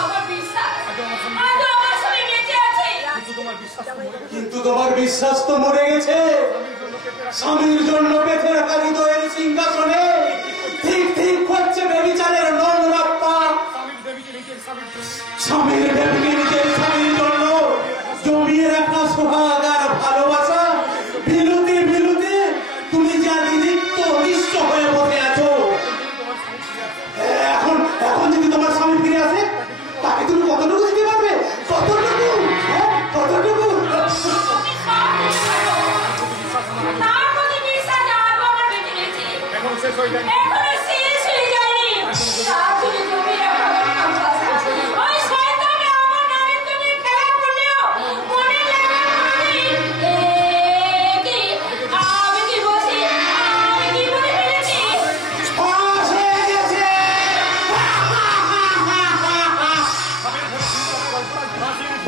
আমার বিশ্বাস আজ আমার স্বামী বেঁচে আছে। কিন্তু তোমার বিশ্বাস তো মরে গেছে। স্বামীর জন্য বেঁধে রাখা হৃদয়ের সিংহাসনে ঠিক ঠিক হচ্ছে বেবিচারের নরনাপ্পা। স্বামীর দেবীকে নিজের স্বামীর জন্য জমিয়ে রাখা সোহাগ আর ভালোবাসা বিলুতে বিলুতে তুমি যা নিলিপ্ত নিঃস্ব হয়ে বসে আছো। এখন যদি তোমার স্বামী ফিরে আসে তাকে তুমি কতটুকু দিতে পারবে? কতটুকু? কতটুকু? তুমি সব দিতে পারো। তার প্রতি বিশ্বাস আজও আমার বেঁচে গেছে। এখনো শেষ হয়ে যায়নি। তার জন্য জমি রাখা আমার ভালোবাসা। ওই শয়তানে আমার নামের জন্য খেলা করলেও মনে লাগবে কোনোদিন। কি আমি কি বলছি? আমি কি বলে ফেলেছি? পাস হয়ে গেছে।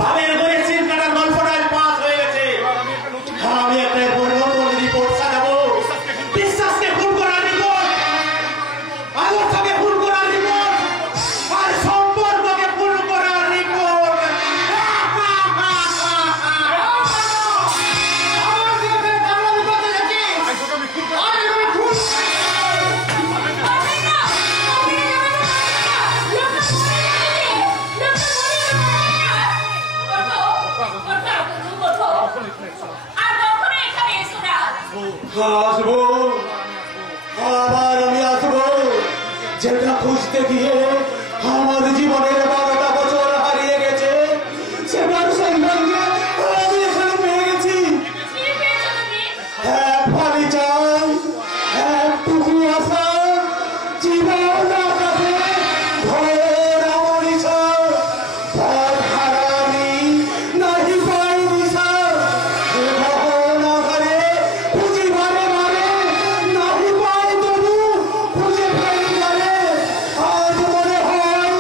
ভাবের ঘরে সিল কাটার গল্পটাই পাস হয়ে গেছে। আমি একটা নতুন রিপোর্ট সাজাবো। বিশ্বাসকে খুন করার রিপোর্ট, আদর্শকে খুন করার রিপোর্ট, আর সম্পর্ককে খুন করার রিপোর্ট। আমার দেশে পাগলামি করতে যাচ্ছিস? আজ আমি খুন পারবেন না। আপনি যাবেন না। লোকটা মরে যাবে। লোকটা মরে যাবে। ওঠো। আর কখনো এখানে এসো না। আসবো, আবার আমি আসবো। যেটা খুঁজতে গিয়ে আমার জীবনের 12টা বছর হারিয়ে গেছে সেটার সন্ধানে আমি এখানে পেয়ে গেছি। কি পেয়েছো তুমি? এক ফালি চাই, একটুকু আশা, জীবন আকাশে ভয়ের আমার ইচ্ছা। পথ হারানি নাহি পাই দিশা, ভগবান আধারে খুঁজি বারে বারে, নাহি পাই তবু খুঁজে ফেরি জানে। আজ মনে হয়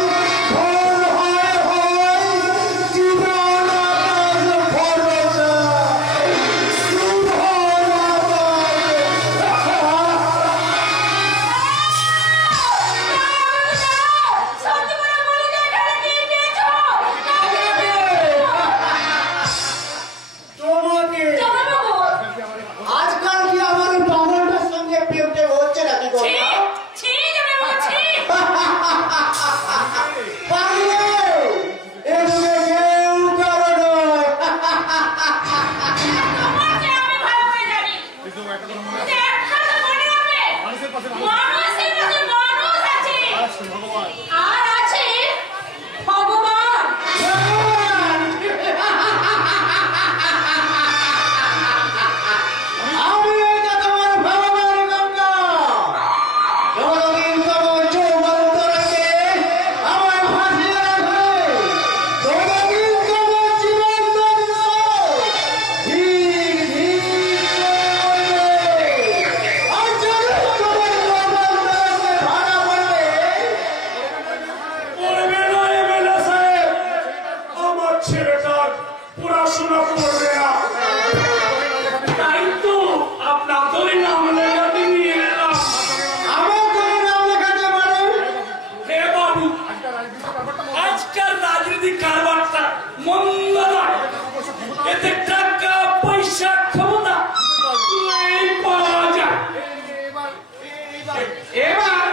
এবার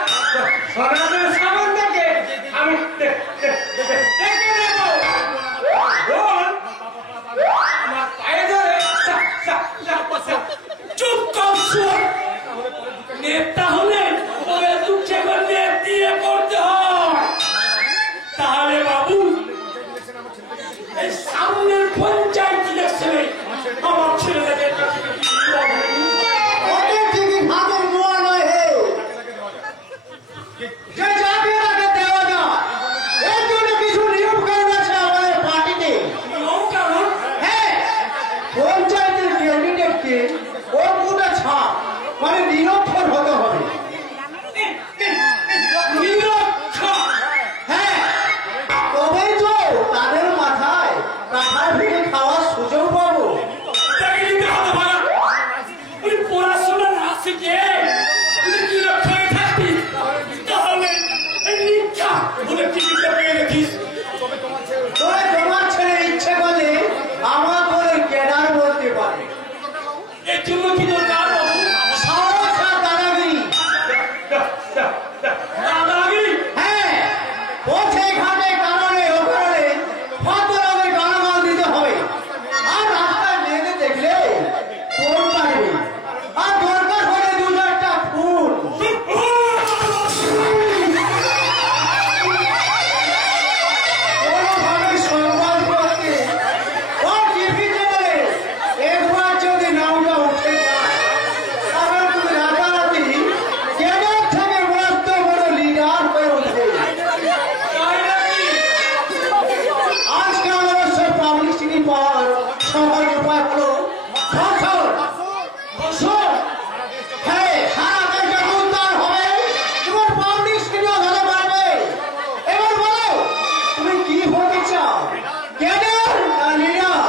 সনাতন সামন্তকে আমি দেখে নেব। বল, আমার পায়ে ধরে চুপ কর শুয়োর। নেতা হলে ওদের দুঃখে করে নেট দিয়ে করতে হয়। তাহলে বাবু এই সামনের পঞ্চায়েত ইলেকশনে আমার ছেলেদের ওদের ঠিকই হাতের নোয়া নয় হে। যে যাকে তাকে দেওয়া যায়। এর জন্য কিছু নিয়ম কানুন আছে আমাদের পার্টিতে। কারণ হ্যাঁ, পঞ্চায়েতের ক্যান্ডিডেটকে ওর মুখে ছাপ মানে নিরক্ষর হতে হবে। হ্যাঁ, তবেই তো তাদের মাথায় কাঁঠাল ভেঙে খাওয়ার সুযোগ পাবো। পড়াশোনা না শিখে তুই কি রক্ষায় থাকতিস তাহলে এই নিচ্ছা বলে টিকিটটা পেয়ে রেখিস। তবে তোমার ছেলে ইচ্ছে করলে আমার করে ক্যাডার বলতে পারে। এর জন্য কি দরকার সাহস আর দাদাগিরি। দাদাগিরি? হ্যাঁ, পথে ঘাটে কারণে ওখানে ভদ্রলোকের গালাগাল দিতে হবে। আর রাস্তায় মেয়েদের দেখলে ফোন পারবে। আর দরকার হলে দু চারটা ফুল। কোনোভাবে সংবাদ করতে ও টিভি চ্যানেলে একবার যদি নামটা উঠে যায় তাহলে তুমি রাতারাতি ক্যাডার থেকে মস্ত বড় লিডার হয়ে উঠবে। আজকে আমাদের সব পাবলিসিটি পাওয়ার সহজ উপায় হলো ধর্ষণ। ধর্ষণ? হ্যাঁ, সারা দেশে উদ্ধার হবে এবং পাবলিসিটিও ধরে বাড়বে। এবার বলো তুমি কি হতে চাও, ক্যাডার না লিডার?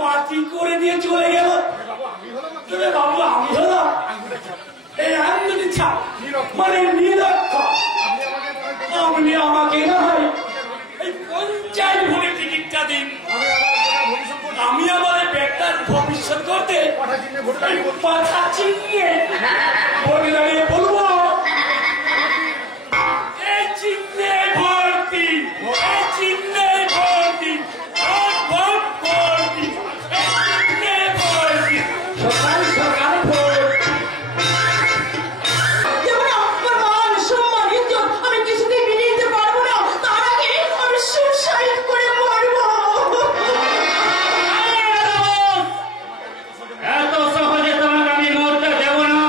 মাটি করে দিয়ে চলে গেল। তবে বাবু আমি হলাম এই আন্দোলন ইচ্ছা মানে নিরক্ষর। আপনি আমাকে না হয় এই পঞ্চায়েত ভোটে টিকিটটা দিন। আমি আমার বেটার ভবিষ্যৎ করতে এই পাতা চিহ্নে ভোটে দাঁড়িয়ে বলবো এই চিহ্নে ভোট দিন, এই চিহ্নে ভোট দিন, ভোট ভোট দিন, এই চিহ্নে ভোট দিন। সকাল সকাল ভোট। যেমন আমার মান সম্মান ইজ্জত আমি কিছুতেই মেনে নিতে পারবো না। তার আগে আমি সুসাইড করে মরবো। এত সহজে তোমাকে আমি মরতে দেব না।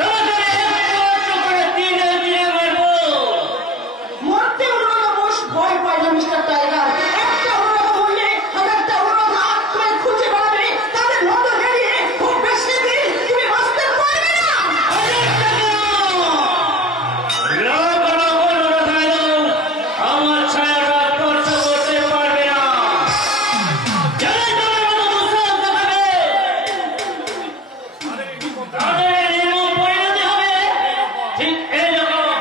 তোমাকে একটু করে দিনে দিনে মারবো। মরতে অনুরোধ বস ভয় পাই না মিস্টার টাইগার। একটা অনুরোধ বললে হাজারটা অনুরোধ তোমায় খুঁজে বেড়াবে। তাদের মতো হেরিয়ে খুব বেশি দিন তুমি বাঁচতে পারবে না। লোক লোক অনুরোধ হলো, আমার ছায়াটা স্পর্শ করতে পারবে না। যারা তোমার মতো দুঃসাহস দেখাবে, তাদের নির্মম পরিণতি হবে ঠিক এইরকম।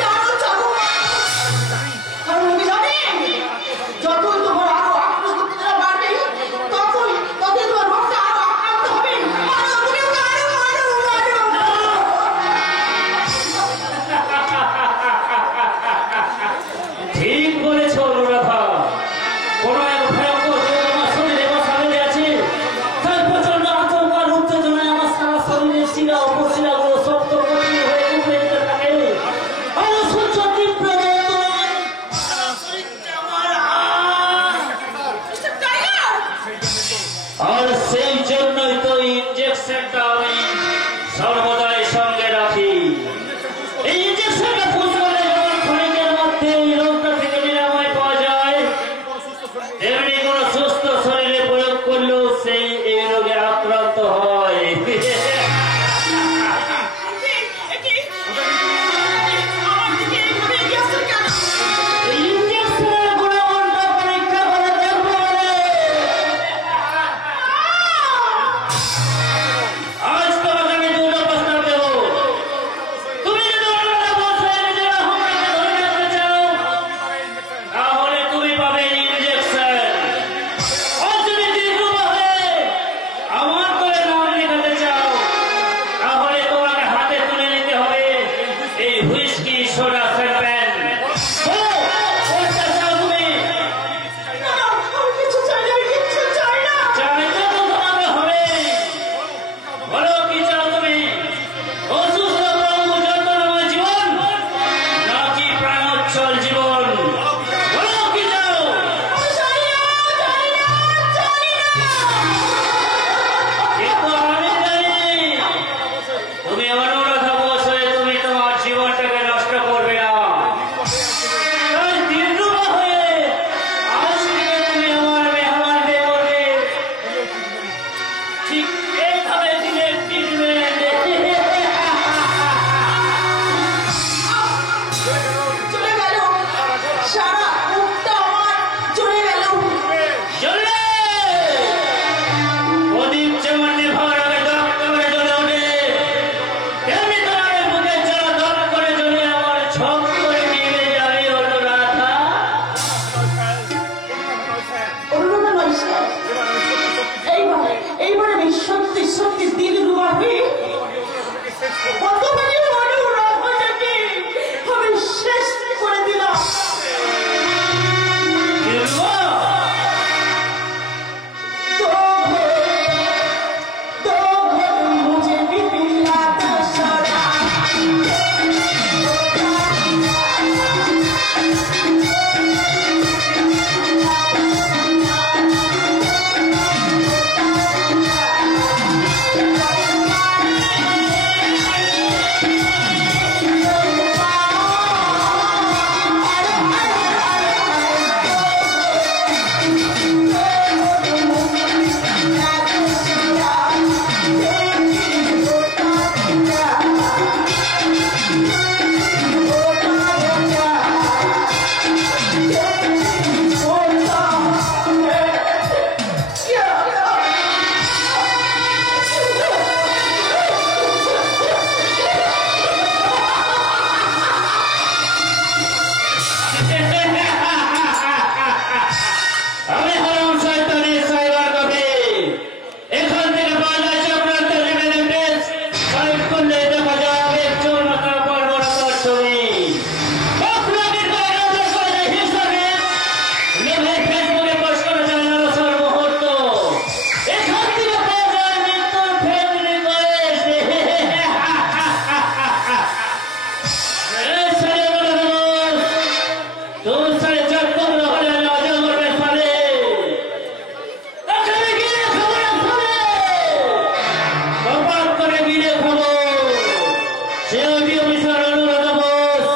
কারণ জানো, কারণ আমি জানি যতই তোমার আরো আক্রোশ উত্তেজনা বাড়বে ততই তোমার রক্ত আরো আক্রান্ত হবে। মারো, তুমি ওকে মারো, মারো, মারো। ঠিক বলেছ অনুরাধা। কোন এক ভয়ঙ্কর রোগ আমার শরীরে বসালে আছে। তার প্রচন্ড আতঙ্ক আর উত্তেজনায় আমার সারা শরীরের শিরা উপশিরাগুলো শক্ত কঠিন হয়ে উঠে যেতে থাকে। আর সূর্য তীব্র বেদনায় সারা শরীরটা আমার মিস্টার টাইগার, আর সেই জন্যই তো ইঞ্জেকশনটা আমি সর্বদাই সঙ্গে রাখি। এই ইঞ্জেকশনটা পুশ করলে যেমন ক্ষণিকের মধ্যে এই রোগটা থেকে নিরাময় পাওয়া যায়, তেমনি কোনো সুস্থ শরীরে প্রয়োগ করলেও সেই এই রোগের আজ তোমাকে আমি দুটো প্রস্তাব দেবো। তুমি যদি অনুরাধা বোস হয়ে নিজের অহংকারকে ধরে রাখতে চাও, তাহলে তুমি পাবে ইনজেকশন। আর যদি দিলরুবা হয়ে আমার করে নাম লেখাতে চাও, তাহলে তোমাকে হাতে তুলে নিতে হবে এই হুইস্কি সোডা শ্যাম্পেন। বলো, কোনটা চাও তুমি? না, আমি কিছু চাই না, আমি কিচ্ছু চাই না। চাইতে তো তোমাকে হবে। বলো, কি চাও তুমি? অসুস্থ পঙ্গু যন্ত্রণাময় জীবন, নাকি প্রাণোচ্ছল জীবন? বলো, কি চাও? আমি চাই না, চাই না, চাই না। কিন্তু আমি জানি তুমি অনুরাধা বোস হয়ে তুমি তোমার জীবনটাকে নষ্ট করবে না। তাই দিলরুবা হয়ে আজ থেকে তুমি আমার মেহমান হয়ে পড়বে। ঠিক এইভাবে দিনের ট্রিটমেন্ট। চলে গেল, সারা মুখটা আমার চলে গেল। জ্বলে! প্রদীপ যেমন নেভার আগে দপ করে জ্বলে ওঠে, তেমনি তোমার বুকে জ্বালা দপ করে জ্বলে আমার ঝপ করে নিভে যাবে অনুরাধা। অনুরাধা নয় স্যার, এইবার আমি সত্যি সত্যি দিলরুবা হয়ে কতবারই অনুরাধাটাকে আমি শেষ করে দিলাম। দিলরুবা! दो घोट मुझे भी पिला दो शराब। আমি হলাম শয়তানের সাইবার কপি। এখান থেকে পাওয়া যায় চক্রান্ত রিমেনের পেজ। সাইড করলে দেখা যাবে চোর মাথার বর্বরতার ছবি। বকলকের করে নজর করা যায় হিস্টোরি। লোভে ফেসবুকে পোস্ট করা যায় আলোচনার মুহূর্ত। এখান থেকে পাওয়া যায় মৃত্যুর ফ্রেন্ড রিকোয়েস্ট। तुम सारे जग तुम रहो या अजगर में फले। रखने गिरे खबर फले। बर्बाद करे गिरे खबर। सेवटी अफिसर अनुराधा बोस।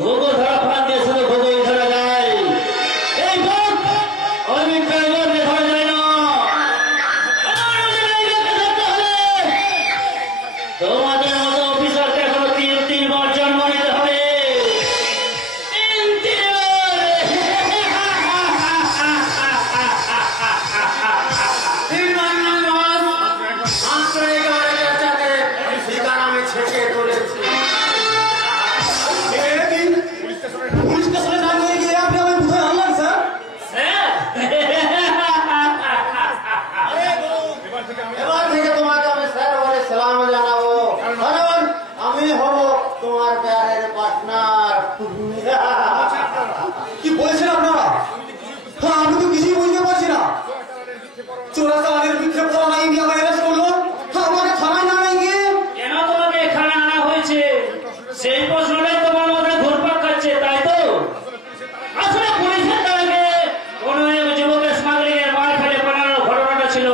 भोगो धरा फान দিয়ে শুধু ভোগই ধরা যায়। এই ভোগ আমি ড্রাইভার রে ধরা যায় না। আমার ড্রাইভারকে ধরতে হলে তোমাদের মতো অফিসারকে এখনো তিন বার জন্ম নিতে হবে। মাত্র একেবারে চেষ্টাতে শিকার আমি ছেঁকে তুলেছি। পুলিশ স্টেশনে না নিয়ে গিয়ে আপনি আমায় কোথায় আনলেন স্যার? এবার থেকে তোমাকে আমি স্যার বলে সালাম জানাবো, কারণ আমি হব তোমার প্যারের পার্টনার। কি বলছেন আপনারা? হ্যাঁ, আমি তো কিছুই বুঝতে পারছি না। চোরাচালানের বিক্ষেপ করা নাই নিয়ে আমাকে অ্যারেস্ট করলো। হ্যাঁ, আমাকে থানায় না নিয়ে গিয়ে কেন তোমাকে এখানে আনা হয়েছে সেই প্রশ্নটাই তোমার মধ্যে ঘুরপাক খাচ্ছে, তাই তো? আসলে পুলিশের তরফে কোনো এক যুবকের স্মাগলিং এর মার ফেলে পালানোর ঘটনাটা ছিল।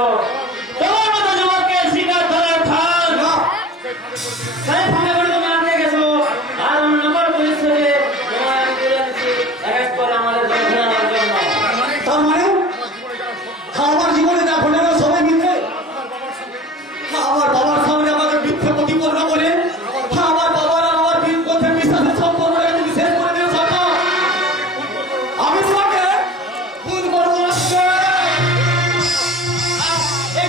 তোমার মতো যুবকের শিকার ধরার ফাঁদ না, স্যার ফোনে করে তো মারতে গেছো, আর অন্যবার পুলিশ থেকে তোমার অ্যাম্বুলেন্সে অ্যারেস্ট করে আমাদের ধরে নেওয়ার জন্য। তার মানে আমার জীবনে যা ঘটে গেল সবাই মিথ্যে। আমার বাবার সামনে আমাকে মিথ্যে প্রতিপন্ন করে আমার বাবার আর আমার মধ্যে বিশ্বাসের সম্পর্কটাকে তুমি শেষ করে দিও সরকার। আমি তোমাকে খুন করবো না। এই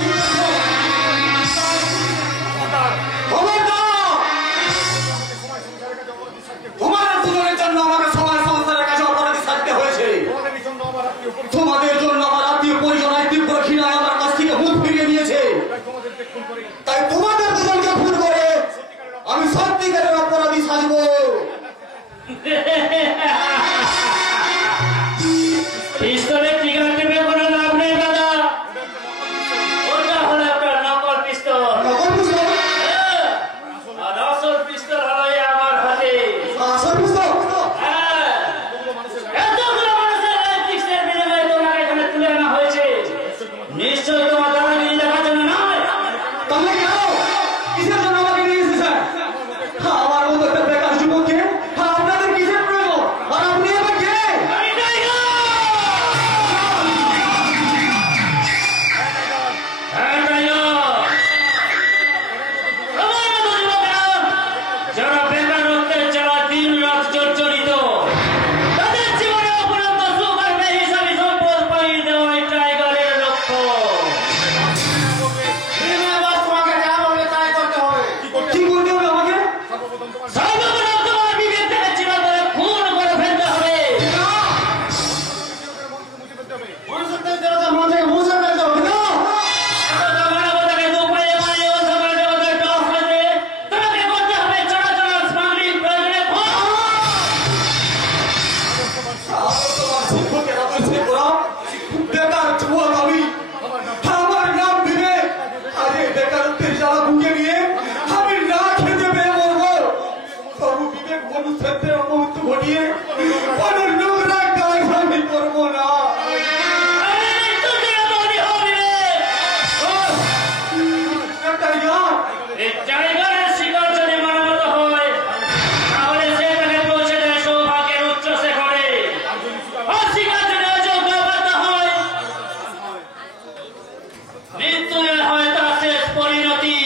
মৃত্যুর হয়তো শেষ পরিণতি।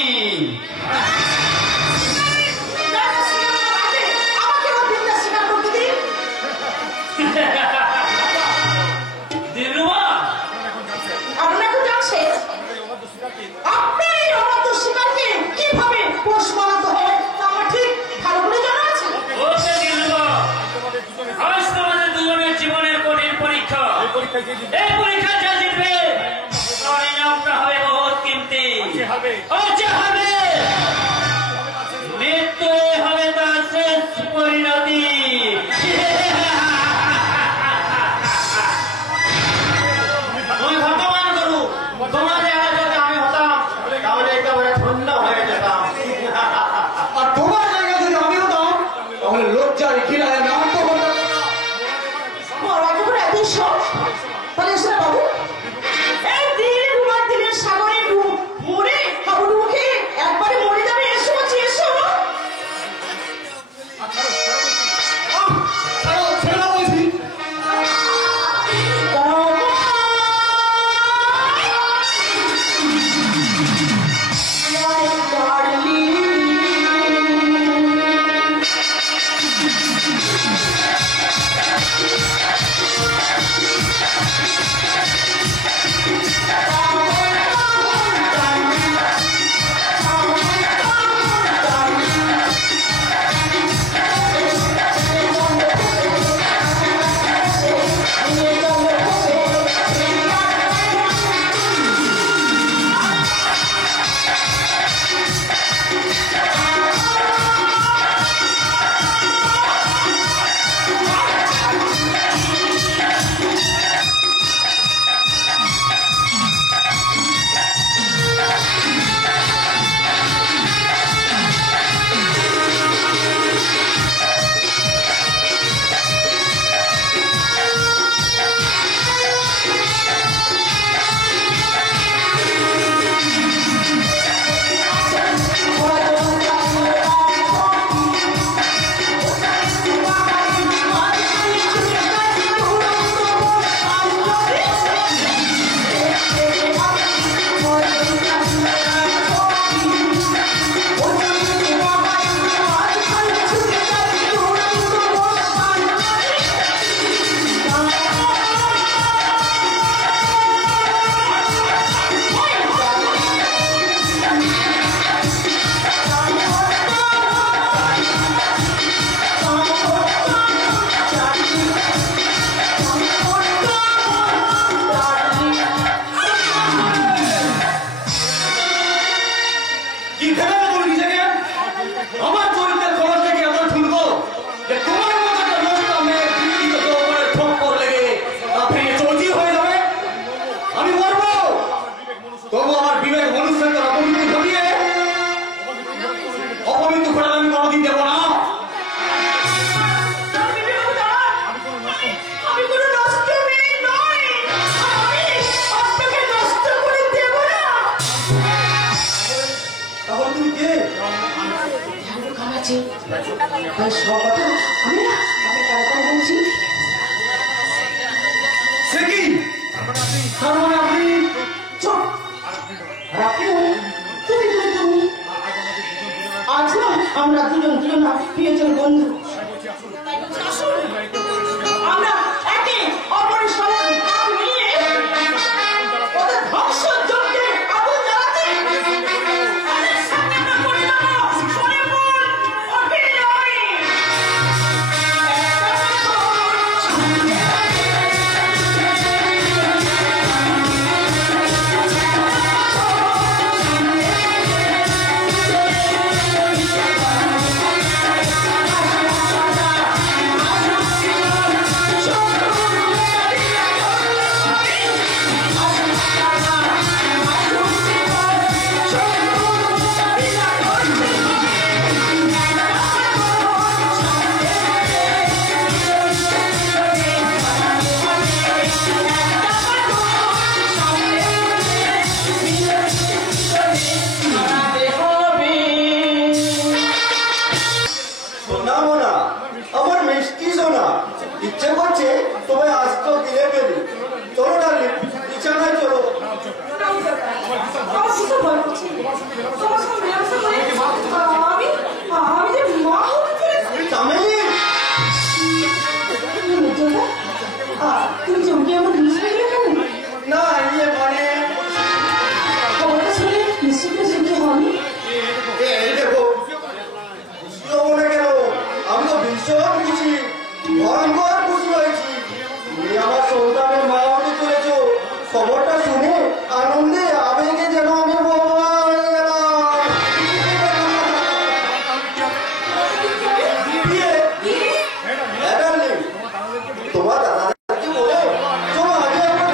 আমাকেও দিনটা স্বীকার করতে দিন। দিলরুবা, আপনারা তো জানছেন আপনার এই অবাধ্য শিকারকে কিভাবে পোষ মানাতে হয় তা আমার ঠিক ভালো করে জানা আছে। ওকে দিলরুবা, আজ তোমাদের দুজনের জীবনের কঠিন পরীক্ষা। এই পরীক্ষা যা জিতবে তার ইনামটা হবে বহুত কিমতি। আচ্ছা হবে মৃত্যু হবে তার শেষ পরিণতি। তুমি ভগবান করু তোমার জায়গায় যদি আমি হতাম তাহলে একেবারে ধন্য হয়ে যেতাম। আর তোমার জায়গায় যদি আমি হতাম তাহলে লজ্জায় ঘৃণায় আমি আত্মহত্যা মরাকে করে এত শখ তাহলে এসে বাবু এই দিনের ডুবার দিনের সাগরে মরে হাবুডুবু খেয়ে একবারে মরে যাবে। এসো বলছি এসো। ছেড়ে বলছি। কি ভেবে তুমি নিজেকে আমার চরিত্রের খবর থেকে এত ঠুনবো যে তোমার মতো একটা লোকটা মেয়ে বিকৃত যৌবনের ঠক্কর লেগে তা ভেঙে চৌচির হয়ে যাবে। আমি মরবো তবু আমার বিবেক মনুষ্যকে অপমৃত্যু ঘটিয়ে অপমৃত্যু ঘটালে আমি কোনোদিন দেবো না। আমি কোনো নষ্ট মেয়ে নই। আমি আপনাকে নষ্ট করে দেব না। তাহলে তুমি কে? ধ্যান খাওয়াচ্ছি তাই সব কথা আমি না আমি তাড়াতাড়ি বলছি। সে কি? তার মানে আপনি চুপ রাখো। তুমি আজ না আমরা দুজন না প্রিয়জন বন্ধু। আসুন আমরা একে অপরের সঙ্গে হাত মিলিয়ে ওদের ধ্বংস যজ্ঞে আগুন জ্বালাতে তাদের সামনে আমরা করে দেবো পরিপূর্ণ অভিনয়। ভীষণ ভয় করছে তোমার সঙ্গে মেলামেশা করে আমি যে মা হতে চলেছি চামেলি তুমি চমকে আমার জিনিস হয়ে গেলে কেন না ইয়ে মানে খবরটা শুনে নিশ্চিত সুখী হয়নি এই দেখো খুশিও মনে কেন আমি তো ভীষণ খুশি ভয়ঙ্কর খুশি হয়েছি তুমি আমার সন্তানের মা হতে চলেছ খবরটা শুনে আনন্দে আবেগে যেন আমি বোমা হয়ে গেলাম তোমার দাদাকে বলে চলো আগে আমরা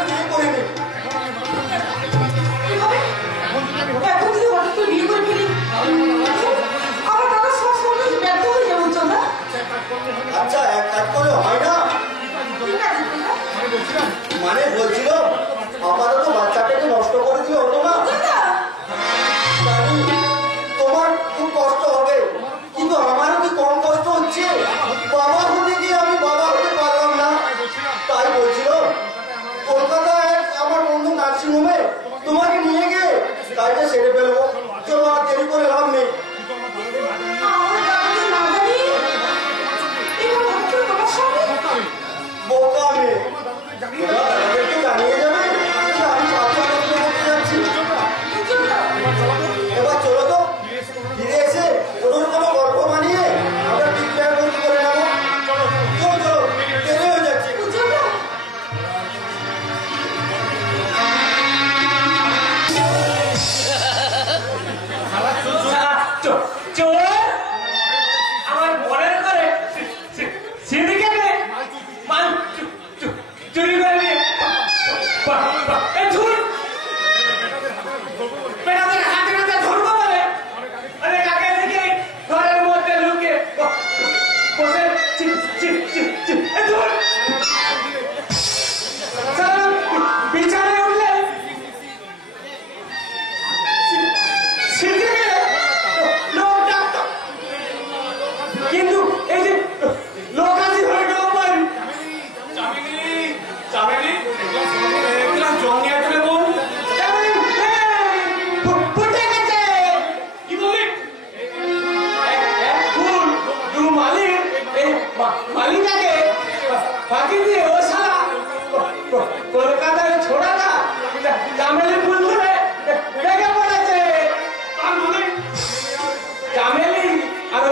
বিয়ে করে নিই এখন যদি হঠাৎ করে বিয়ে করে ফেলি আমার দাদা সব সময় ব্যর্থ হয়ে যাবো চন্দা আচ্ছা এক কাজ করে হয় না ঠিক আছে মানে বলছিল আপাতত বাচ্চাটাকে নষ্ট করে দিও না চন্দা জানি তোমার খুব কষ্ট হবে কিন্তু আমারও কি কম কষ্ট হচ্ছে বাবা হতে গিয়ে আমি বাবা হতে পারলাম না তাই বলছিল কলকাতায় আমার বন্ধু নার্সিংহোমে তোমাকে নিয়ে গিয়ে কাজটা সেরে ফেলবো চলো আর দেরি করে লাভ নেই আমার দাদাকে না জানি এবার হঠাৎ করে তোমার সঙ্গে বোকা মেয়ে তোমরা দাদাদেরকে জানিয়ে যাবে যে আমি বাচ্চা নষ্ট করতে যাচ্ছি চন্দা এবার চলো তো ফিরে এসে কোনো গল্প বানিয়ে আমরা বিজ্ঞান বন্ধু করে নেবো চলো চলো দেরি হয়ে যাচ্ছে চন্দা চোর আমার মনের করে সিন্ডিকেটে মাল চুরি করে নিয়ে পেটাদের হাতে হাতে ধরবো বলে অনেক আগে থেকে ঘরের মধ্যে লুকে বসে বিছানায় উঠলে লোক ডাক্তার কিন্তু এই যে লোক আছে ঘরে কেউ পারি ফুটে গেছে কি বলি মালিক এই মালিকাকে ফাঁকি দিয়ে ও সারা কলকাতায় ছোড়াটা চামেলি ফুল ধরে রেগে পড়েছে চামেলি আর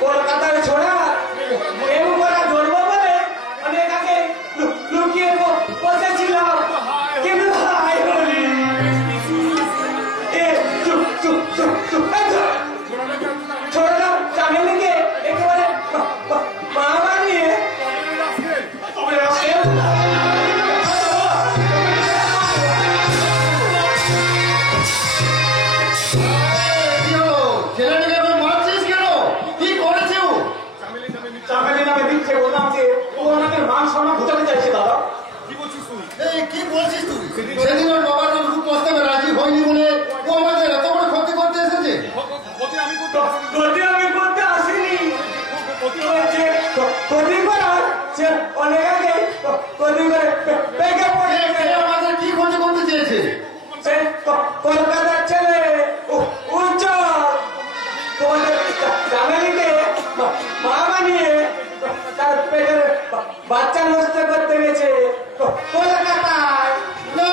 কলকাতায় ছোড়া এম করা ধরবো বলে অনেক আগে লুকিয়ে বসেছিলাম কিন্তু হাই বলি ছোড়া চামেলিকে একেবারে মা বানিয়ে ছেলেটাকে আমি মারছিস কেন কি করেছে ও চামেলি নামে মিথ্যে বললাম যে ও আমাদের মান সম্মান ঘটাতে চাইছে দাদা এই কি বলছিস তুই সেদিন ওর বাবার খুব প্রস্তাবে রাজি হয়নি বলে ও আমাদের এত বড় ক্ষতি করতে এসেছে ক্ষতি আমি করতে আসিনি ক্ষতি করার সে অনেক আগে ক্ষতি করে পেকে পড়ে এ আমাদের কি ক্ষতি করতে চেয়েছে সে কলকাতার ছেলে উজ্জ্বল তোমাদের চামেলিকে মা বানিয়ে তার পেটের বাচ্চা নষ্ট করতে গেছে কলকাতায় না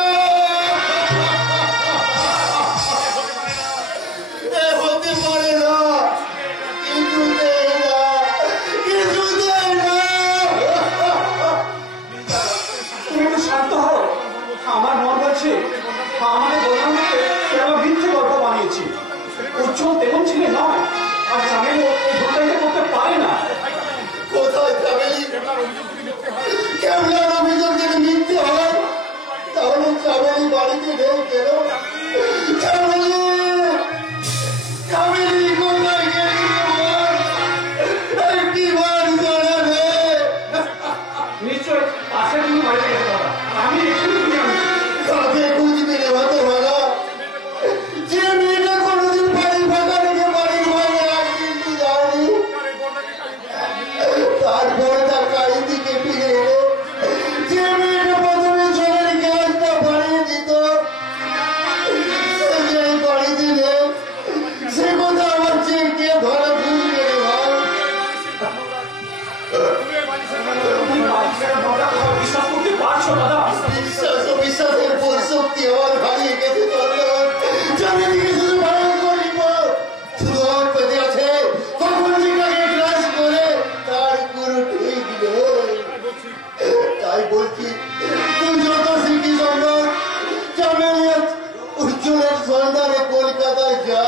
সন্ধানে কলকাতায় যা।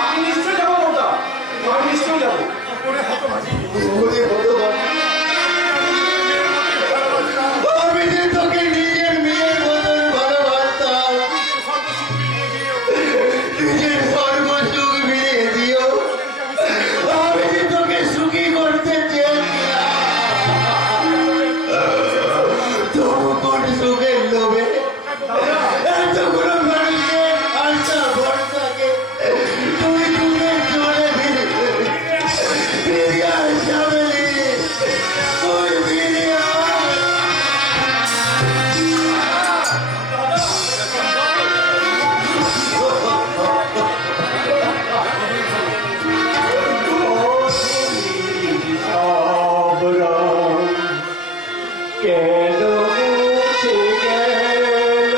আমি নিশ্চয় যাবো বলতাম, আমি নিশ্চয় যাবো। ওরে ভগবান, আমি যে তোকে নিজের মেয়ের মতন ভালোবাসতাম, নিজের সর্বসুখ মিলিয়ে দিও। আমি যে তোকে সুখী করতে চেয়েছিলাম, তবু কোন সুখের লোভে এতগুলো মানুষের আশা ভরসাকে তুই তুলে চলে দিলি। ফিরিয়ে আয় শ্যামলী, তুই ফিরিয়ে আয়। কেন মুছে গেল